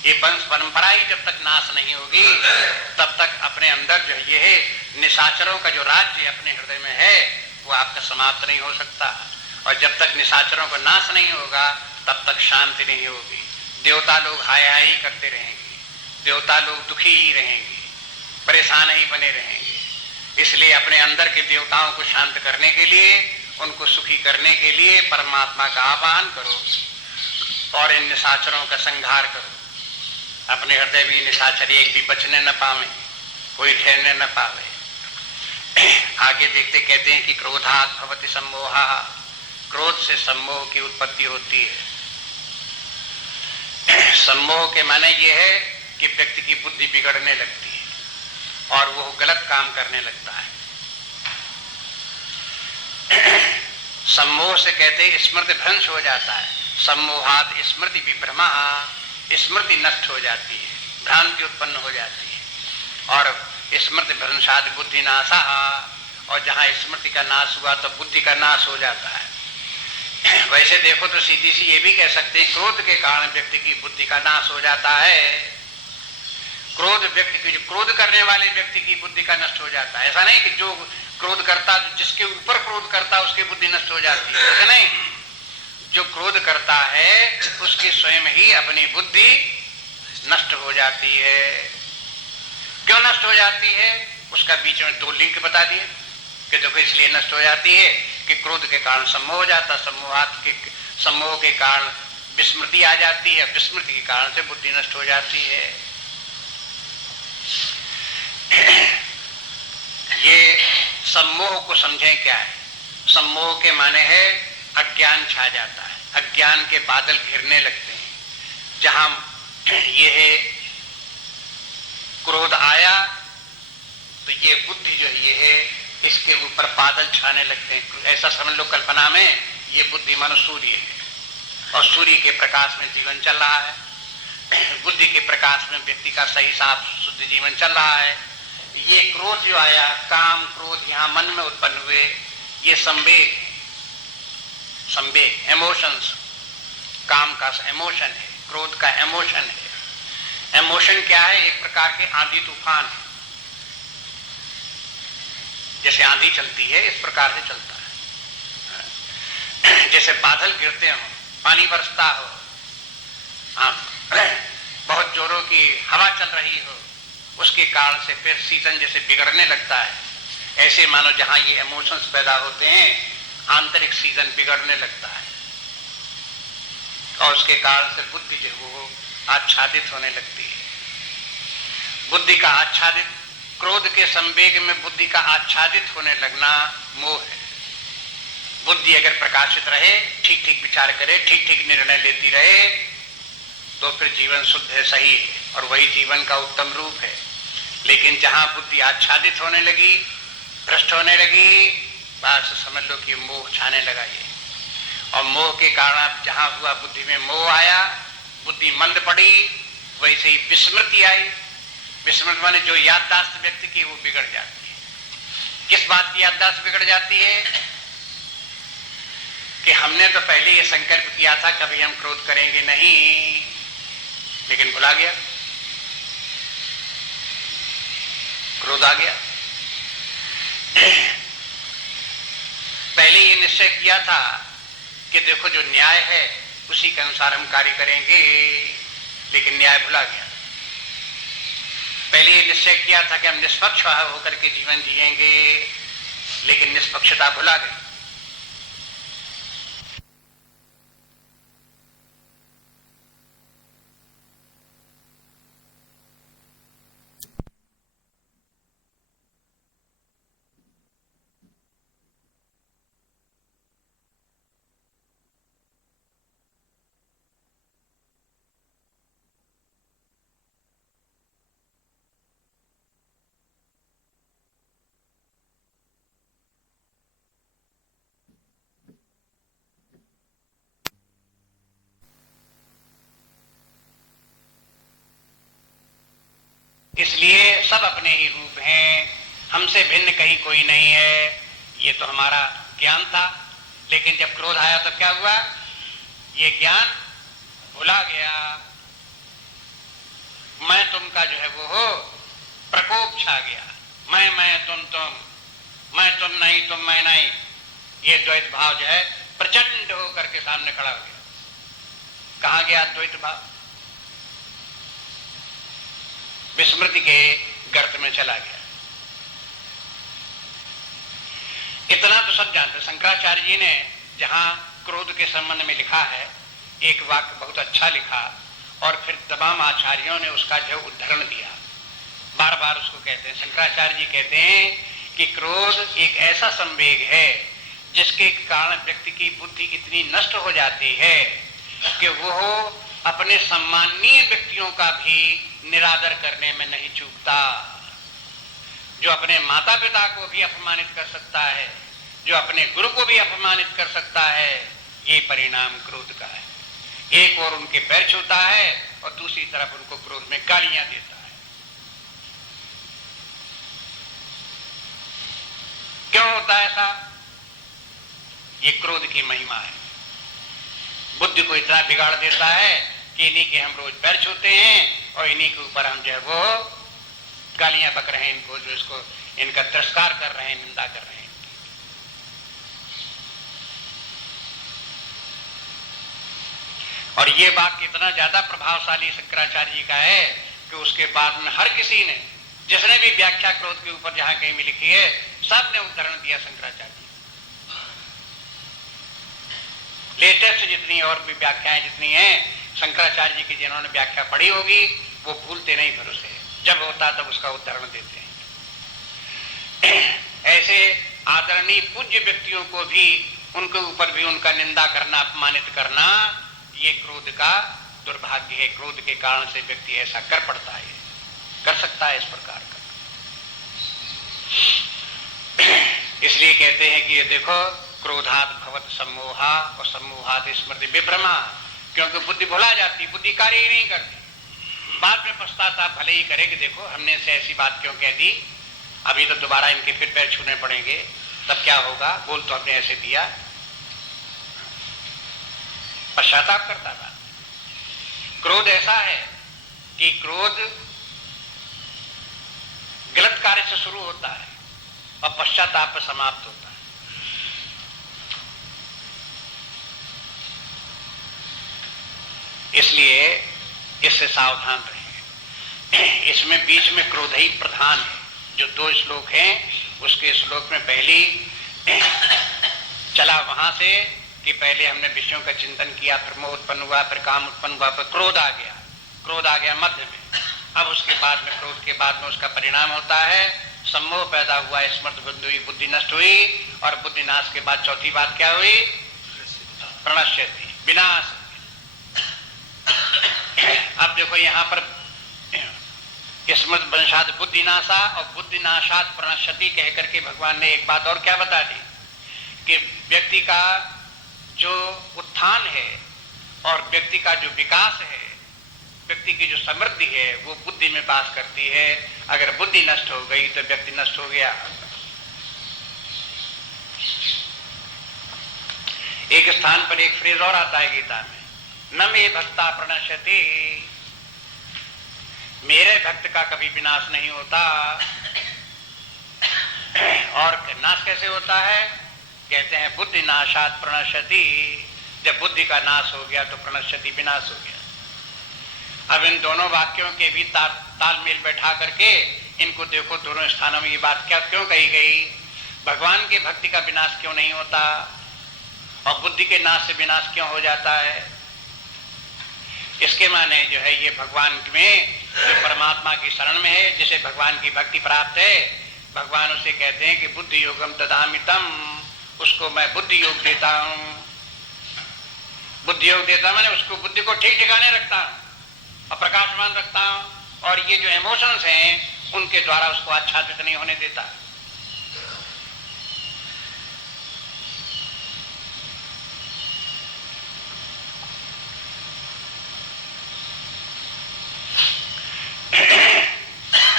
ये वंश परंपरा ही जब तक नाश नहीं होगी तब तक अपने अंदर जो ये है निशाचरों का जो राज्य अपने हृदय में है वो आपका समाप्त नहीं हो सकता। और जब तक निशाचरों का नाश नहीं होगा तब तक शांति नहीं होगी। देवता लोग हाय हाय करते रहेंगे, देवता लोग दुखी ही रहेंगे, परेशान ही बने रहेंगे। इसलिए अपने अंदर के देवताओं को शांत करने के लिए, उनको सुखी करने के लिए परमात्मा का आह्वान करो और इन निशाचरों का संहार करो। अपने हृदय में निशाचर एक भी बचने न पावे, कोई ठहरने न पावे। आगे देखते कहते हैं कि क्रोधात् भवति सम्मोहा, क्रोध से सम्मोह की उत्पत्ति होती है। सम्मोह के माने ये है कि व्यक्ति की बुद्धि बिगड़ने लगती है और वो गलत काम करने लगता है। सम्मोह से कहते हैं स्मृति भ्रंश हो जाता है। सम्मोहात् स्मृति विभ्रमा, स्मृति नष्ट हो जाती है, भ्रांति उत्पन्न हो जाती है। और स्मृति भ्रंशात् बुद्धि नाशा, और जहां स्मृति का नाश हुआ तो बुद्धि का नाश हो जाता है। वैसे देखो तो सीधी सी ये भी कह सकते हैं क्रोध के कारण व्यक्ति की बुद्धि का नाश हो जाता है। क्रोध व्यक्ति की, जो क्रोध करने वाले व्यक्ति की बुद्धि का नष्ट हो जाता है। ऐसा नहीं कि जो क्रोध करता, जिसके ऊपर क्रोध करता उसकी बुद्धि नष्ट हो जाती है, ऐसा नहीं। जो क्रोध करता है उसकी स्वयं ही अपनी बुद्धि नष्ट हो जाती है। क्यों नष्ट हो जाती है? उसका बीच में दो लिंक बता दिए कि देखो इसलिए नष्ट हो जाती है कि क्रोध के कारण सम्मोह हो जाता, सम्मोह के कारण विस्मृति आ जाती है, विस्मृति के कारण से बुद्धि नष्ट हो जाती है। ये सम्मोह को समझें क्या है। सम्मोह के माने है अज्ञान छा जाता है, अज्ञान के बादल घिरने लगते हैं। जहां ये है क्रोध आया तो ये बुद्धि जो है ये है इसके ऊपर बादल छाने लगते हैं। ऐसा समझ लो कल्पना में ये बुद्धि मानो सूर्य है और सूर्य के प्रकाश में जीवन चल रहा है। बुद्धि के प्रकाश में व्यक्ति का सही साफ शुद्ध जीवन चल रहा है। ये क्रोध जो आया, काम क्रोध यहाँ मन में उत्पन्न हुए, ये संवेग, संवेग इमोशंस, काम का इमोशन है, क्रोध का इमोशन है। इमोशन क्या है? एक प्रकार के आंधी तूफान है। जैसे आंधी चलती है इस प्रकार से चलता है। जैसे बादल गिरते हो, पानी बरसता हो, बहुत जोरों की हवा चल रही हो, उसके कारण से फिर सीजन जैसे बिगड़ने लगता है, ऐसे मानो जहां ये इमोशंस पैदा होते हैं आंतरिक सीजन बिगड़ने लगता है और उसके कारण से बुद्धि जो वो आच्छादित होने लगती है। बुद्धि का आच्छादित, क्रोध के संवेग में बुद्धि का आच्छादित होने लगना मोह है। बुद्धि अगर प्रकाशित रहे, ठीक ठीक विचार करे, ठीक ठीक निर्णय लेती रहे, तो फिर जीवन शुद्ध है, सही है और वही जीवन का उत्तम रूप है। लेकिन जहां बुद्धि आच्छादित होने लगी, भ्रष्ट होने लगी, बस समझ लो कि मोह छाने लगा ये। और मोह के कारण जहां हुआ बुद्धि में मोह आया, बुद्धि मंद पड़ी, वैसे ही विस्मृति आई। विस्मृति माने जो याददाश्त व्यक्ति की वो बिगड़ जाती है। किस बात की याददाश्त बिगड़ जाती है? कि हमने तो पहले ये संकल्प किया था कभी हम क्रोध करेंगे नहीं, लेकिन भुला गया, क्रोध आ गया। पहले ये निश्चय किया था कि देखो जो न्याय है उसी के अनुसार हम कार्य करेंगे, लेकिन न्याय भुला गया। पहले ये निश्चय किया था कि हम निष्पक्ष होकर के जीवन जिएंगे, लेकिन निष्पक्षता भुला गई। इसलिए सब अपने ही रूप हैं, हमसे भिन्न कहीं कोई नहीं है। ये तो हमारा ज्ञान था, लेकिन जब क्रोध आया तो क्या हुआ? ये ज्ञान भुला गया। मैं तुम का जो है वो हो प्रकोप छा गया। मैं तुम, मैं तुम नहीं तुम मैं नहीं, ये द्वैत भाव जो है प्रचंड होकर के सामने खड़ा हो गया। कहां गया द्वैत भाव? विस्मृति के गर्त में चला गया। इतना तो सब जानते। शंकराचार्य जी ने जहां क्रोध के संबंध में लिखा है एक वाक्य बहुत अच्छा लिखा, और फिर तमाम आचार्यों ने उसका जो उद्धरण दिया, बार बार उसको कहते हैं। शंकराचार्य जी कहते हैं कि क्रोध एक ऐसा संवेग है जिसके कारण व्यक्ति की बुद्धि इतनी नष्ट हो जाती है कि वो अपने सम्माननीय व्यक्तियों का भी निरादर करने में नहीं चूकता। जो अपने माता पिता को भी अपमानित कर सकता है, जो अपने गुरु को भी अपमानित कर सकता है, ये परिणाम क्रोध का है। एक और उनके पैर छूता है और दूसरी तरफ उनको क्रोध में गालियां देता है। क्यों होता है ऐसा? ये क्रोध की महिमा है। बुद्धि को इतना बिगाड़ देता है कि इन्हीं के हम रोज पैर छूते हैं और इन्हीं के ऊपर हम जो है वो गालियां बक रहे हैं, इनको जो इसको इनका तिरस्कार कर रहे हैं, निंदा कर रहे हैं। और ये वाक्य इतना ज्यादा प्रभावशाली शंकराचार्य जी का है कि उसके बाद में हर किसी ने, जिसने भी व्याख्या क्रोध के ऊपर जहां कहीं भी लिखी है, सब ने उदाहरण दिया शंकराचार्य जी। लेटेस्ट जितनी और भी व्याख्याएं जितनी हैं शंकराचार्य जी की, जिन्होंने व्याख्या पढ़ी होगी वो भूलते नहीं भरोसे, जब होता तब उसका उदाहरण देते हैं। ऐसे आदरणीय पूज्य व्यक्तियों को भी, उनके ऊपर भी उनका निंदा करना, अपमानित करना, ये क्रोध का दुर्भाग्य है। क्रोध के कारण से व्यक्ति ऐसा कर पड़ता है, कर सकता है इस प्रकार का। इसलिए कहते हैं कि ये देखो, क्रोधात भवत सम्मोहा और सम्मोहात स्मृति विभ्रमा, क्योंकि बुद्धि भुला जाती, बुद्धि कार्य ही नहीं करती। बाद में पश्चाताप भले ही करे कि देखो हमने से ऐसी बात क्यों कह दी, अभी तो दोबारा इनके फिर पैर छूने पड़ेंगे, तब क्या होगा, बोल तो हमने ऐसे दिया, पश्चाताप करता था। क्रोध ऐसा है कि क्रोध गलत कार्य से शुरू होता है, और पश्चाताप पर समाप्त होता है। इसलिए इससे सावधान रहिए। इसमें बीच में क्रोध ही प्रधान है। जो 2 श्लोक हैं उसके श्लोक में पहली चला वहां से कि पहले हमने विषयों का चिंतन किया, फिर मोह उत्पन्न हुआ, फिर काम उत्पन्न हुआ, फिर क्रोध आ गया। क्रोध आ गया मध्य में। अब उसके बाद में क्रोध के बाद में उसका परिणाम होता है सम्मोह पैदा हुआ, स्मृति बुद्धि हुई, बुद्धि नष्ट हुई, और बुद्धि नाश के बाद चौथी बात क्या हुई? प्रणश्यति, विनाश। अब देखो यहाँ पर स्मृत वंशात बुद्धिनाशा और बुद्धिनाशात प्रणश्यति कह करके भगवान ने एक बात और क्या बता दी कि व्यक्ति का जो उत्थान है और व्यक्ति का जो विकास है, व्यक्ति की जो समृद्धि है वो बुद्धि में वास करती है। अगर बुद्धि नष्ट हो गई तो व्यक्ति नष्ट हो गया। एक स्थान पर एक फ्रेज और आता है गीता में, न मे भक्ता प्रणश्यति, मेरे भक्त का कभी विनाश नहीं होता। और नाश कैसे होता है? कहते हैं बुद्धि नाशात प्रणश्यति, जब बुद्धि का नाश हो गया तो प्रणश्यति, विनाश हो गया। अब इन दोनों वाक्यों के भी तालमेल बैठा करके इनको देखो, दोनों स्थानों में ये बात क्या क्यों कही गई? भगवान के भक्ति का विनाश क्यों नहीं होता और बुद्धि के नाश से विनाश क्यों हो जाता है? इसके माने जो है ये भगवान में जो परमात्मा की शरण में है, जिसे भगवान की भक्ति प्राप्त है, भगवान उसे कहते हैं कि बुद्धि योगम ददामितम, उसको मैं बुद्धि योग देता हूं। बुद्धि योग देता मैंने उसको बुद्धि को ठीक ठिकाने रखता हूं और प्रकाशमान रखता हूं, और ये जो इमोशंस हैं उनके द्वारा उसको आच्छादित नहीं होने देता।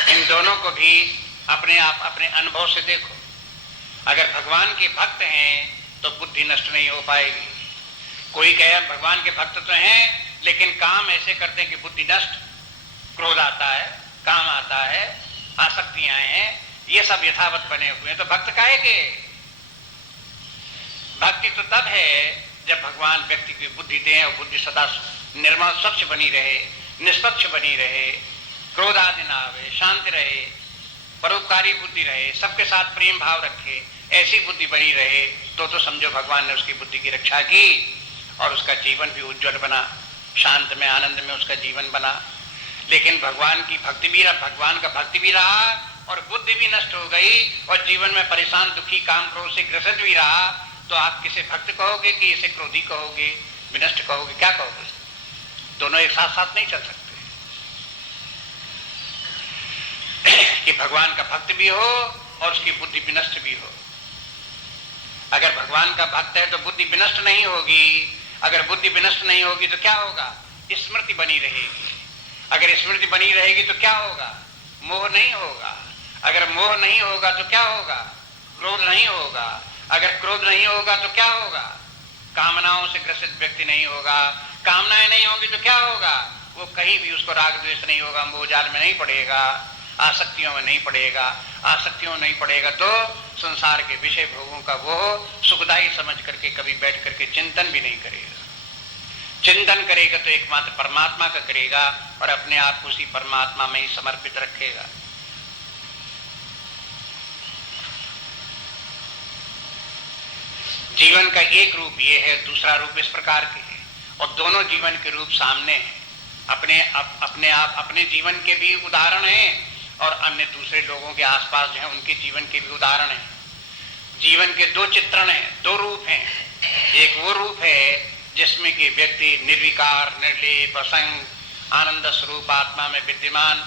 इन दोनों को भी अपने आप अपने अनुभव से देखो। अगर भगवान के भक्त हैं तो बुद्धि नष्ट नहीं हो पाएगी। कोई कहे भगवान के भक्त तो हैं लेकिन काम ऐसे करते हैं कि बुद्धि नष्ट, क्रोध आता है, काम आता है, आसक्तियां हैं, ये सब यथावत बने हुए हैं, तो भक्त काहे के? भक्ति तो तब है जब भगवान व्यक्ति की बुद्धि दें और बुद्धि सदा निर्मल स्वच्छ बनी रहे, निष्पक्ष बनी रहे, क्रोध आदि ना आवे, शांत रहे, परोपकारी बुद्धि रहे, सबके साथ प्रेम भाव रखे, ऐसी बुद्धि बनी रहे तो समझो भगवान ने उसकी बुद्धि की रक्षा की और उसका जीवन भी उज्जवल बना, शांत में आनंद में उसका जीवन बना। लेकिन भगवान की भक्ति भी रहा, भगवान का भक्ति भी रहा और बुद्धि भी नष्ट हो गई और जीवन में परेशान दुखी काम क्रोध से ग्रसित भी रहा, तो आप किसे भक्त कहोगे कि इसे क्रोधी कहोगे, विनष्ट कहोगे, क्या कहोगे? दोनों एक साथ साथ नहीं चल सकते कि भगवान का भक्त भी हो और उसकी बुद्धि विनष्ट भी हो। अगर भगवान का भक्त है तो बुद्धि विनष्ट नहीं होगी, अगर बुद्धि विनष्ट नहीं होगी तो क्या होगा? स्मृति बनी रहेगी। अगर स्मृति बनी रहेगी तो क्या होगा? मोह नहीं होगा। अगर मोह नहीं होगा तो क्या होगा? क्रोध नहीं होगा। अगर क्रोध नहीं होगा तो क्या होगा? कामनाओं से ग्रसित व्यक्ति नहीं होगा। कामनाएं नहीं होंगी तो क्या होगा? वो कहीं भी उसको राग द्वेष नहीं होगा, मोह जाल में नहीं पड़ेगा, आसक्तियों में नहीं पड़ेगा। आसक्तियों में नहीं पड़ेगा तो संसार के विषय भोगों का वो सुखदायी समझ करके कभी बैठ करके चिंतन भी नहीं करेगा। चिंतन करेगा तो एकमात्र परमात्मा का करेगा और अपने आप को उसी परमात्मा में ही समर्पित रखेगा। जीवन का एक रूप ये है, दूसरा रूप इस प्रकार के है और दोनों जीवन के रूप सामने हैं। अपने जीवन के भी उदाहरण हैं और अन्य दूसरे लोगों के आसपास जो है उनके जीवन के भी उदाहरण हैं। जीवन के दो चित्रण हैं, दो रूप हैं। एक वो रूप है जिसमें कि व्यक्ति निर्विकार, निर्लेप, असंग, आनंद स्वरूप आत्मा में विद्यमान,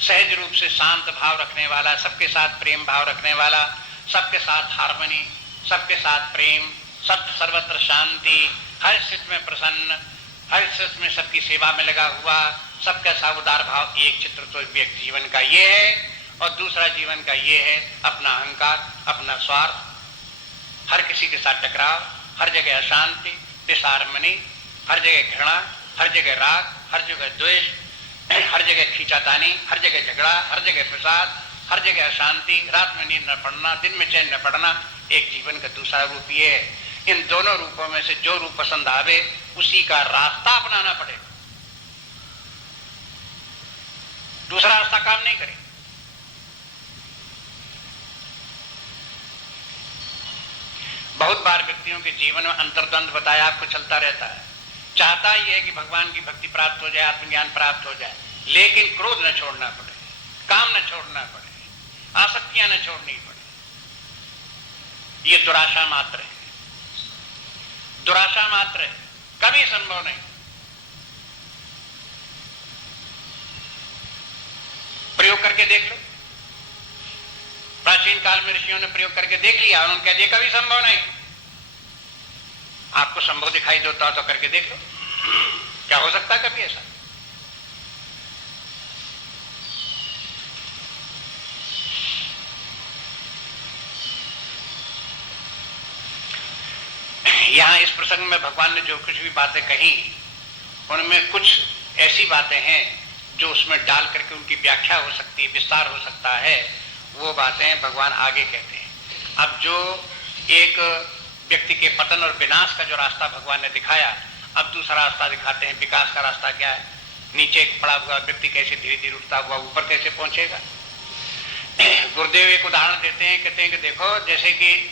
सहज रूप से शांत भाव रखने वाला, सबके साथ प्रेम भाव रखने वाला, सबके साथ हार्मनी, सबके साथ प्रेम, सर्वत्र शांति, हर स्थिति में प्रसन्न, हर स्थिति में सबकी सेवा में लगा हुआ, सबका सा उदार भाव। एक चित्र तो व्यक्ति जीवन का ये है और दूसरा जीवन का ये है अपना अहंकार, अपना स्वार्थ, हर किसी के साथ टकराव, हर जगह अशांति, डिसहार्मनी, हर जगह घृणा, हर जगह राग, हर जगह द्वेष, हर जगह खींचातानी, हर जगह झगड़ा, हर जगह प्रसाद, हर जगह अशांति, रात में नींद न पड़ना, दिन में चैन न पड़ना, एक जीवन का दूसरा रूप ये है। इन दोनों रूपों में से जो रूप पसंद आवे उसी का रास्ता अपनाना पड़ेगा, दूसरा रास्ता काम नहीं करे। बहुत बार व्यक्तियों के जीवन में अंतर्द्वंद बताया आपको चलता रहता है। चाहता ही है कि भगवान की भक्ति प्राप्त हो जाए, आत्मज्ञान प्राप्त हो जाए, लेकिन क्रोध न छोड़ना पड़े, काम न छोड़ना पड़े, आसक्तियां न छोड़नी पड़े। ये दुराशा मात्र है, दुराशा मात्र है, कभी संभव नहीं। प्रयोग करके देख लो, प्राचीन काल में ऋषियों ने प्रयोग करके देख लिया, उन्होंने कह दिया कभी संभव नहीं। आपको संभव दिखाई देता तो करके देख लो, क्या हो सकता है कभी ऐसा? यहां इस प्रसंग में भगवान ने जो कुछ भी बातें कही, उनमें कुछ ऐसी बातें हैं जो उसमें डाल करके उनकी व्याख्या हो सकती है, विस्तार हो सकता है। वो बातें भगवान आगे कहते हैं। अब जो एक व्यक्ति के पतन और विनाश का जो रास्ता भगवान ने दिखाया, अब दूसरा रास्ता दिखाते हैं, विकास का रास्ता क्या है। नीचे पड़ा हुआ व्यक्ति कैसे धीरे धीरे उठता हुआ ऊपर कैसे पहुंचेगा। गुरुदेव एक उदाहरण देते हैं, कहते हैं कि देखो जैसे कि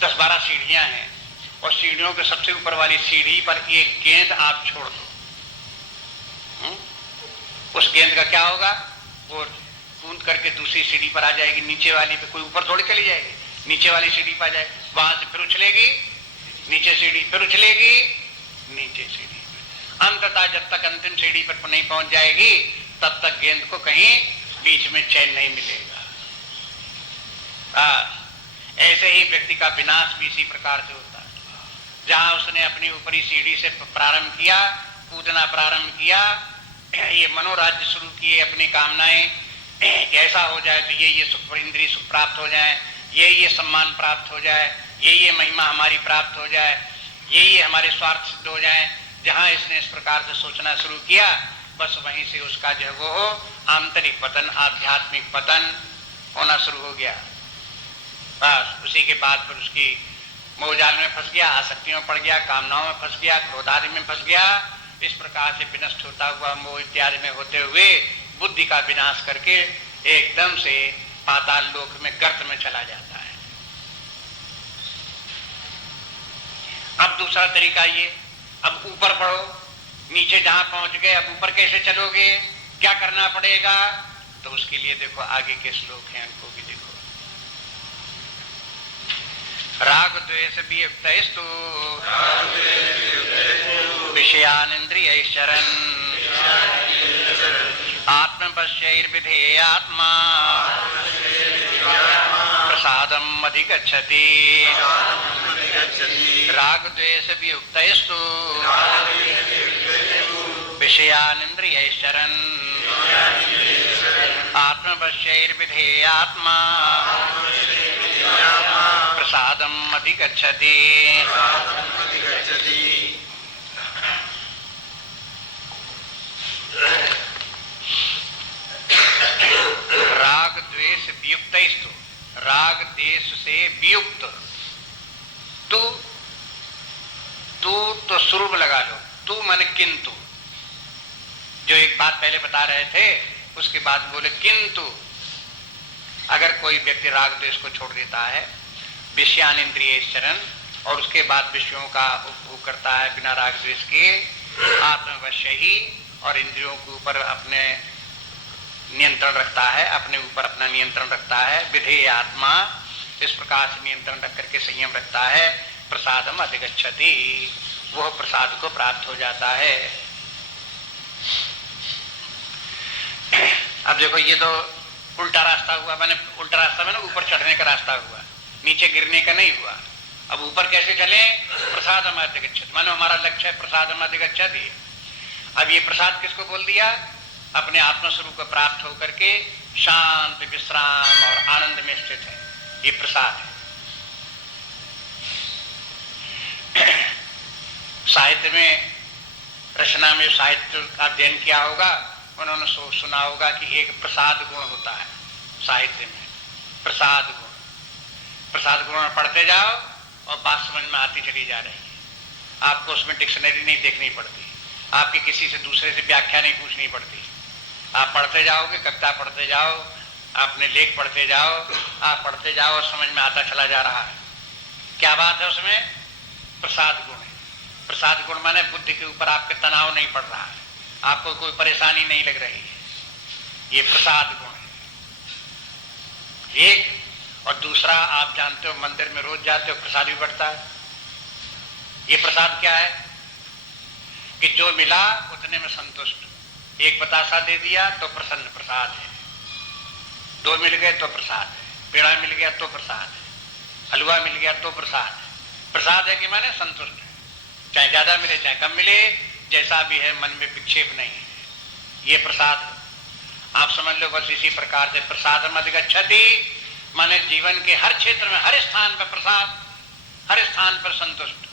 10-12 सीढ़ियां हैं और सीढ़ियों के सबसे ऊपर वाली सीढ़ी पर एक गेंद आप छोड़ दो, उस गेंद का क्या होगा, वो कूद करके दूसरी सीढ़ी पर आ जाएगी, नीचे वाली पे, कोई ऊपर थोड़ी चली जाएगी, नीचे वाली सीढ़ी पर आ जाए, वहां से फिर उछलेगी नीचे सीढ़ी, फिर उछलेगी नीचे सीढ़ी, अंततः जब तक अंतिम सीढ़ी पर नहीं पहुंच जाएगी तब तक गेंद को कहीं बीच में चैन नहीं मिलेगा। ऐसे ही व्यक्ति का विनाश भी इसी प्रकार से होता है। जहां उसने अपनी ऊपरी सीढ़ी से प्रारंभ किया, कूदना प्रारंभ किया, ये मनोराज्य शुरू किए, अपनी कामनाएं ऐसा हो जाए तो ये सुख, इंद्रिय सुख प्राप्त हो जाए, ये सम्मान प्राप्त हो जाए, ये महिमा हमारी प्राप्त हो जाए, ये हमारे स्वार्थ सिद्ध हो जाए। जहां इसने इस प्रकार से सोचना शुरू किया, बस वहीं से उसका जो वो आंतरिक पतन, आध्यात्मिक पतन होना शुरू हो गया। बस उसी के बाद फिर उसकी मोहजाल में फंस गया, आसक्तियों में पड़ गया, कामनाओं में फंस गया, क्रोध आदि में फंस गया। इस प्रकार से विनष्ट होता हुआ मोह इत्यादि में होते हुए बुद्धि का विनाश करके एकदम से पाताल लोक में गर्त में चला जाता है। अब दूसरा तरीका ये, अब ऊपर बढ़ो, नीचे जहां पहुंच गए अब ऊपर कैसे चलोगे, क्या करना पड़ेगा, तो उसके लिए देखो आगे के श्लोक हैं, उनको भी देखो। राग द्वेष वियुक्तस्तु विषयानिन्द्रियैश्चरन् आत्मवश्यैर्विधेयात्मा प्रसादम् अधिगच्छति। राग द्वेष वियुक्तस्तु विषयानिन्द्रियैश्चरन् आत्मवश्यैर्विधेयात्मा प्रसादम् अधिगच्छति। राग द्वेष वियुक्तस्तु, राग देश से वियुक्त, तू तो स्वरूप लगा लो, तू मन किंतु, जो एक बात पहले बता रहे थे उसके बाद बोले किंतु अगर कोई व्यक्ति राग द्वेष को छोड़ देता है, विषयानिन्द्रियैश्चरन्, और उसके बाद विषयों का उपभोग करता है बिना राग द्वेष के, आत्मवश्य ही, और इंद्रियों के ऊपर अपने नियंत्रण रखता है, अपने ऊपर अपना नियंत्रण रखता है, विधेय आत्मा, इस प्रकार से नियंत्रण रख करके संयम रखता है, प्रसादम अधिगच्छति, वह प्रसाद को प्राप्त हो जाता है। अब देखो ये तो उल्टा रास्ता हुआ, मैंने उल्टा रास्ता में ना ऊपर चढ़ने का रास्ता हुआ, नीचे गिरने का नहीं हुआ। अब ऊपर कैसे चले, प्रसादम अधिगच्छति, मानो हमारा लक्ष्य है प्रसादम अधिगच्छति। अब ये प्रसाद किसको बोल दिया, अपने आत्मस्वरूप को प्राप्त होकर के शांत विश्राम और आनंद में स्थित है, ये प्रसाद है। साहित्य में, रचना में साहित्य का अध्ययन किया होगा, उन्होंने सुना होगा कि एक प्रसाद गुण होता है, साहित्य में, प्रसाद गुण। प्रसाद गुण पढ़ते जाओ और बात समझ में आती चली जा रही है। आपको उसमें डिक्शनरी नहीं देखनी पड़ती, आपकी किसी से दूसरे से व्याख्या नहीं पूछनी पड़ती। आप पढ़ते जाओगे, कविता पढ़ते जाओ, अपने लेख पढ़ते जाओ, आप पढ़ते जाओ और समझ में आता चला जा रहा है। क्या बात है उसमें? प्रसाद गुण है। प्रसाद गुण माने बुद्धि के ऊपर आपके तनाव नहीं पड़ रहा है, आपको कोई परेशानी नहीं लग रही है, ये प्रसाद गुण है एक। और दूसरा, आप जानते हो मंदिर में रोज जाते हो, प्रसाद भी बढ़ता है। ये प्रसाद क्या है कि जो मिला उतने में संतुष्ट। एक बतासा दे दिया तो प्रसन्न, प्रसाद है। दो मिल गए तो प्रसाद है, पेड़ा मिल गया तो प्रसाद है, हलवा मिल गया तो प्रसाद है। प्रसाद है कि माने संतुष्ट है, चाहे ज्यादा मिले चाहे कम मिले, जैसा भी है, मन में विक्षेप नहीं है, ये प्रसाद है। आप समझ लो बस इसी प्रकार से प्रसाद मद गच्छति माने जीवन के हर क्षेत्र में, हर स्थान पर प्रसाद, हर स्थान पर संतुष्ट,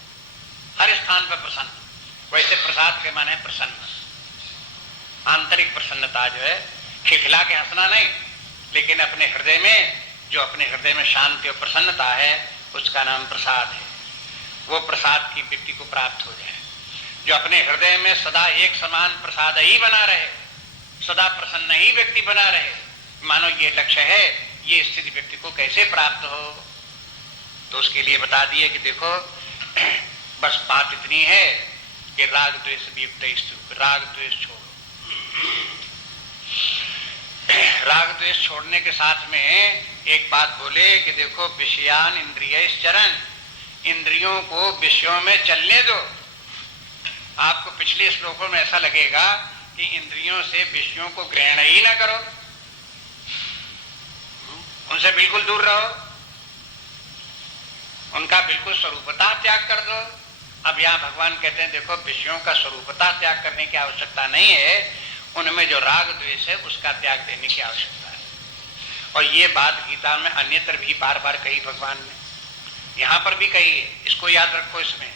हर स्थान पर प्रसन्न। वैसे प्रसाद के माने प्रसन्न, आंतरिक प्रसन्नता जो है, खिलखिला के हंसना नहीं, लेकिन अपने हृदय में, जो अपने हृदय में शांति और प्रसन्नता है, उसका नाम प्रसाद है। वो प्रसाद की व्यक्ति को प्राप्त हो जाए, जो अपने हृदय में सदा एक समान प्रसाद ही बना रहे, सदा प्रसन्न ही व्यक्ति बना रहे। मानो ये लक्ष्य है, ये स्थिति व्यक्ति को कैसे प्राप्त हो, तो उसके लिए बता दिए कि देखो बस बात इतनी है कि राग द्वेष वियुक्त, राग द्वेष छोड़ो। राग द्वेष छोड़ने के साथ में एक बात बोले कि देखो विषयान इंद्रियश्चरन्, इंद्रियों को विषयों में चलने दो। आपको पिछले श्लोकों में ऐसा लगेगा कि इंद्रियों से विषयों को ग्रहण ही ना करो, उनसे बिल्कुल दूर रहो, उनका बिल्कुल स्वरूपता त्याग कर दो। अब यहाँ भगवान कहते हैं देखो विषयों का स्वरूपता त्याग करने की आवश्यकता नहीं है, उनमें जो राग द्वेष है उसका त्याग देने की आवश्यकता है। और ये बात गीता में अन्यत्र भी बार बार कही भगवान ने, यहाँ पर भी कही है, इसको याद रखो। इसमें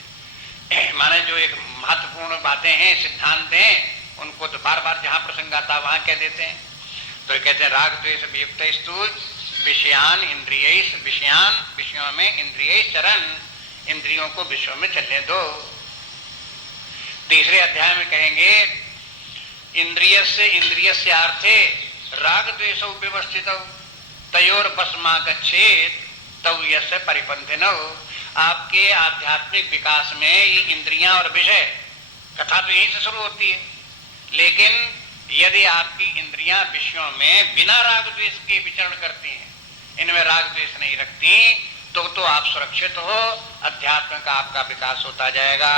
माने जो एक महत्वपूर्ण बातें हैं, सिद्धांत हैं, उनको तो बार बार जहां प्रसंग आता वहां कह देते हैं। तो कहते हैं राग द्वेष वियुक्तस्तु विषयान इंद्रियैः, विषयान विषयों में, इंद्रियश्चरन् इंद्रियों को विषयों में चलने दो। तीसरे अध्याय में कहेंगे इंद्रियस्य इंद्रियस्य अर्थे राग द्वेषौ व्यवस्थितौ तयोर बसमा गच्छेत् तौ यस्य परिपन्थिनौ। आपके आध्यात्मिक विकास में ये इंद्रियां और विषय, कथा तो यहीं से शुरू होती है, लेकिन यदि आपकी इंद्रियां विषयों में बिना राग द्वेष के विचरण करती हैं, इनमें राग द्वेष नहीं रखती, तो आप सुरक्षित हो, अध्यात्म का आपका विकास होता जाएगा।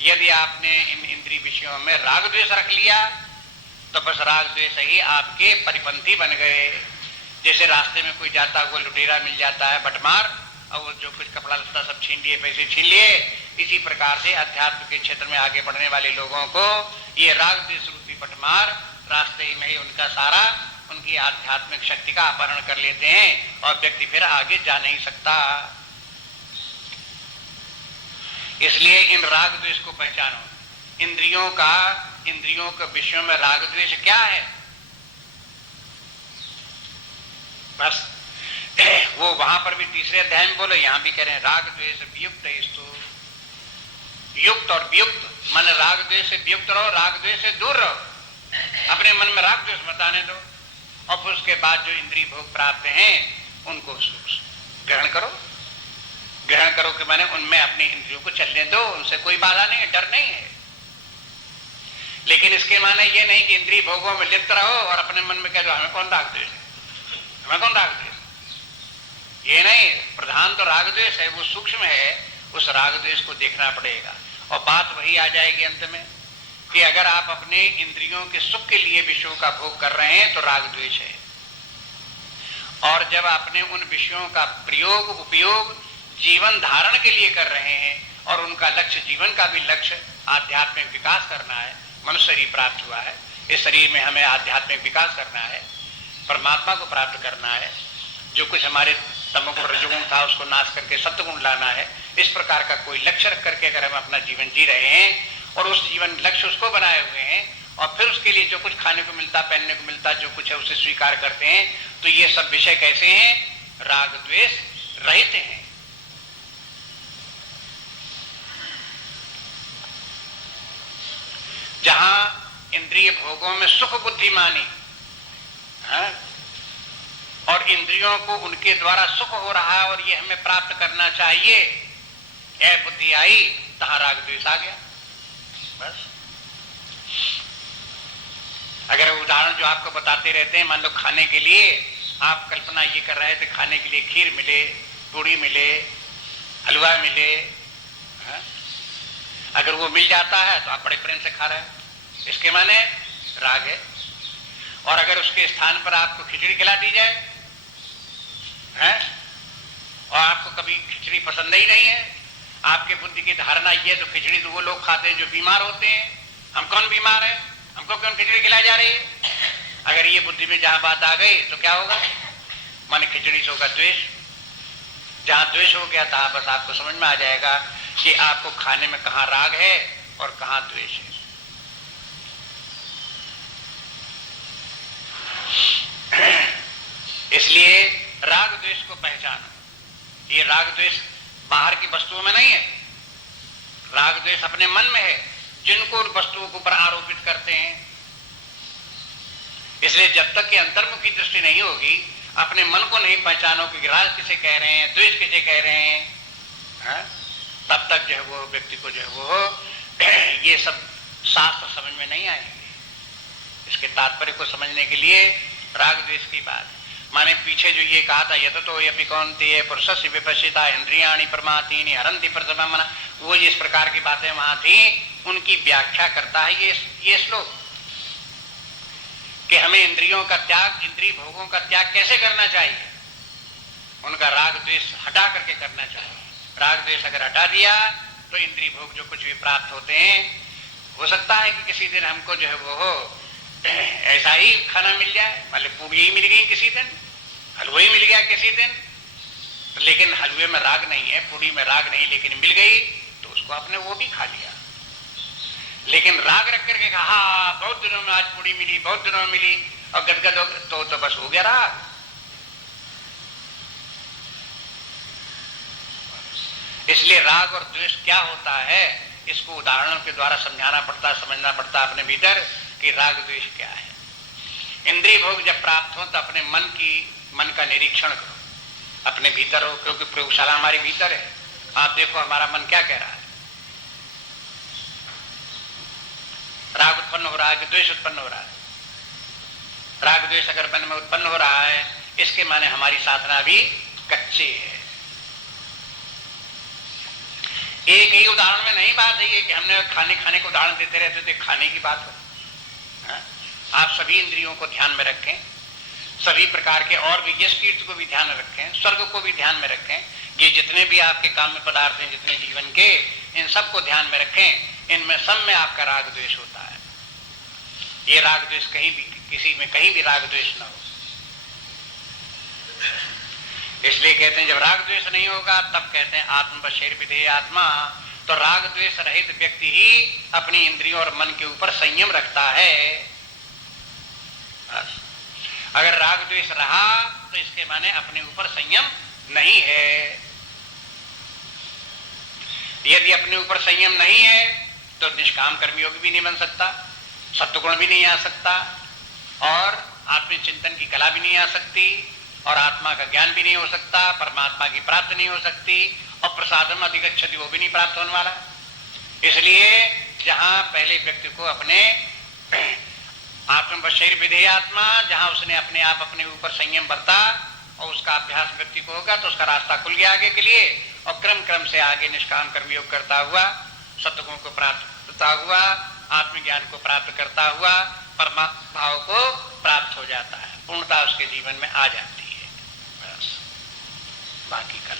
यदि आपने इन इंद्रिय विषयों में राग द्वेष रख लिया तो बस राग द्वेष ही आपके परिपंथी बन गए। जैसे रास्ते में कोई जाता हुआ लुटेरा मिल जाता है, बटमार, और वो जो कुछ कपड़ा लत्ता सब छीन लिए, पैसे छीन लिए, इसी प्रकार से अध्यात्म के क्षेत्र में आगे बढ़ने वाले लोगों को ये राग द्वेष रूपी बटमार रास्ते में ही उनका सारा, उनकी आध्यात्मिक शक्ति का अपहरण कर लेते हैं और व्यक्ति फिर आगे जा नहीं सकता। इसलिए इन राग द्वेष को पहचानो। इंद्रियों के विषयों में राग द्वेष क्या है, बस वो वहां पर भी तीसरे अध्याय में बोलो, यहां भी कह रहे हैं राग द्वेष वियुक्तस्तु। युक्त और वियुक्त मन, राग द्वेष से वियुक्त रहो, राग द्वेष से दूर रहो, अपने मन में राग द्वेष मत आने दो। और फिर उसके बाद जो इंद्रिय भोग प्राप्त हैं उनको ग्रहण करो। ग्रहण करो कि माने उनमें अपनी इंद्रियों को चलने दो, उनसे कोई बाधा नहीं है, डर नहीं है। लेकिन इसके माने ये नहीं कि इंद्रिय भोगों में लिप्त रहो और अपने मन में कह दो हमें कौन राग द्वेष है, हमें कौन राग द्वेष, ये नहीं। प्रधान तो राग द्वेष है, वो सूक्ष्म है, उस राग द्वेष को देखना पड़ेगा। और बात वही आ जाएगी अंत में कि अगर आप अपने इंद्रियों के सुख के लिए विषयों का भोग कर रहे हैं तो राग द्वेष है, और जब आपने उन विषयों का प्रयोग उपयोग जीवन धारण के लिए कर रहे हैं और उनका लक्ष्य, जीवन का भी लक्ष्य आध्यात्मिक विकास करना है, मनुष्य शरीर प्राप्त हुआ है, इस शरीर में हमें आध्यात्मिक विकास करना है, परमात्मा को प्राप्त करना है, जो कुछ हमारे तमोगुण रजोगुण था उसको नाश करके सत्वगुण लाना है, इस प्रकार का कोई लक्ष्य रख करके अगर हम अपना जीवन जी रहे हैं और उस जीवन लक्ष्य उसको बनाए हुए हैं और फिर उसके लिए जो कुछ खाने को मिलता, पहनने को मिलता, जो कुछ है उसे स्वीकार करते हैं, तो ये सब विषय कैसे हैं? राग द्वेष रहित हैं। जहां इंद्रिय भोगों में सुख बुद्धि मानी और इंद्रियों को उनके द्वारा सुख हो रहा है और ये हमें प्राप्त करना चाहिए, यह बुद्धि आई, तहां राग द्वेष आ गया। बस अगर उदाहरण जो आपको बताते रहते हैं, मान लो खाने के लिए आप कल्पना ये कर रहे थे, खाने के लिए खीर मिले, पूड़ी मिले, हलवा मिले, अगर वो मिल जाता है तो आप बड़े प्रेम से खा रहे हैं, इसके माने राग है। और अगर उसके स्थान पर आपको खिचड़ी खिला दी जाए और आपको कभी खिचड़ी पसंद ही नहीं है, आपके बुद्धि की धारणा ये, तो खिचड़ी तो वो लोग खाते हैं जो बीमार होते हैं, हम कौन बीमार है, हमको कौन खिचड़ी खिलाई जा रही है। अगर ये बुद्धि में जहां बात आ गई तो क्या होगा? माने खिचड़ी से होगा द्वेष। जहां द्वेष हो गया था बस आपको समझ में आ जाएगा कि आपको खाने में कहां राग है और कहां द्वेष है। इसलिए राग द्वेष को पहचानो। ये राग द्वेष बाहर की वस्तुओं में नहीं है, राग द्वेष अपने मन में है, जिनको उन वस्तुओं के ऊपर आरोपित करते हैं। इसलिए जब तक कि अंतर्मुखी दृष्टि नहीं होगी, अपने मन को नहीं पहचानो कि राग किसे कह रहे हैं, द्वेष किसे कह रहे हैं, तब तक जो है वो व्यक्ति को जो है वो ये सब शास्त्र समझ में नहीं आएंगे। इसके तात्पर्य को समझने के लिए राग द्वेष की बात, माने पीछे जो ये कहा था, यत तो यपि कौन्तेय पुरुषस्य विपश्चिता इंद्रियाणि प्रमातीनि हरन्ति प्रथमम्, वो जिस प्रकार की बातें वहां थी उनकी व्याख्या करता है ये श्लोक, कि हमें इंद्रियों का त्याग, इंद्रिय भोगों का त्याग कैसे करना चाहिए। उनका राग द्वेष हटा करके करना चाहिए। राग द्वेष अगर हटा दिया तो इंद्रिय भोग जो कुछ भी प्राप्त होते हैं, हो सकता है कि किसी दिन हमको जो है वो ऐसा ही खाना मिल जाए, मतलब पूड़ी ही मिल गई किसी दिन, हलवा ही मिल गया किसी दिन, तो लेकिन हलवे में राग नहीं है, पूड़ी में राग नहीं, लेकिन मिल गई तो उसको आपने वो भी खा लिया। लेकिन राग रख करके कहा बहुत दिनों में आज पूड़ी मिली, बहुत दिनों में मिली, और गदगद तो बस हो गया राग। इसलिए राग और द्वेष क्या होता है, इसको उदाहरणों के द्वारा समझाना पड़ता, समझना पड़ता अपने भीतर कि राग द्वेष क्या है। इंद्रिय भोग जब प्राप्त हो तो अपने मन का निरीक्षण करो, अपने भीतर हो, क्योंकि प्रयोगशाला हमारे भीतर है। आप देखो हमारा मन क्या कह रहा है, राग उत्पन्न हो रहा है कि द्वेष उत्पन्न हो रहा है। राग द्वेष अगर मन में उत्पन्न हो रहा है, इसके माने हमारी साधना भी कच्ची है। एक ही उदाहरण में नहीं बात है कि हमने खाने को उदाहरण देते रहते थे, खाने की बात हो। आप सभी इंद्रियों को ध्यान में रखें, सभी प्रकार के और भी यश कीर्ति को भी ध्यान में रखें, स्वर्ग को भी ध्यान में रखें। ये जितने भी आपके काम में पदार्थ हैं, जितने जीवन के, इन सबको ध्यान में रखें। इनमें सब में आपका राग द्वेष होता है। ये राग द्वेष कहीं भी, किसी में कहीं भी राग द्वेष ना हो। इसलिए कहते हैं जब राग द्वेष नहीं होगा तब कहते हैं आत्मवशेर विधेय आत्मा। तो राग द्वेष रहित व्यक्ति ही अपनी इंद्रियों और मन के ऊपर संयम रखता है। अगर राग द्वेष रहा तो इसके माने अपने ऊपर संयम नहीं है। यदि अपने ऊपर संयम नहीं है तो निष्काम कर्मयोग भी नहीं बन सकता, सत्वगुण भी नहीं आ सकता, और आत्मचिंतन की कला भी नहीं आ सकती, और आत्मा का ज्ञान भी नहीं हो सकता, परमात्मा की प्राप्ति नहीं हो सकती, और प्रसादम अधिगच्छति वो भी नहीं प्राप्त होने वाला। इसलिए जहां पहले व्यक्ति को अपने आत्मवशेर विधेय आत्मा, जहां उसने अपने आप अपने ऊपर संयम बरता और उसका अभ्यास व्यक्ति को होगा तो उसका रास्ता खुल गया आगे के लिए, और क्रम क्रम से आगे निष्काम कर्मयोग करता हुआ, सत्वगुण को प्राप्त करता हुआ, आत्मज्ञान को प्राप्त करता हुआ परमात्मा भाव को प्राप्त हो जाता है। पूर्णता उसके जीवन में आ जाती है। बस बाकी कल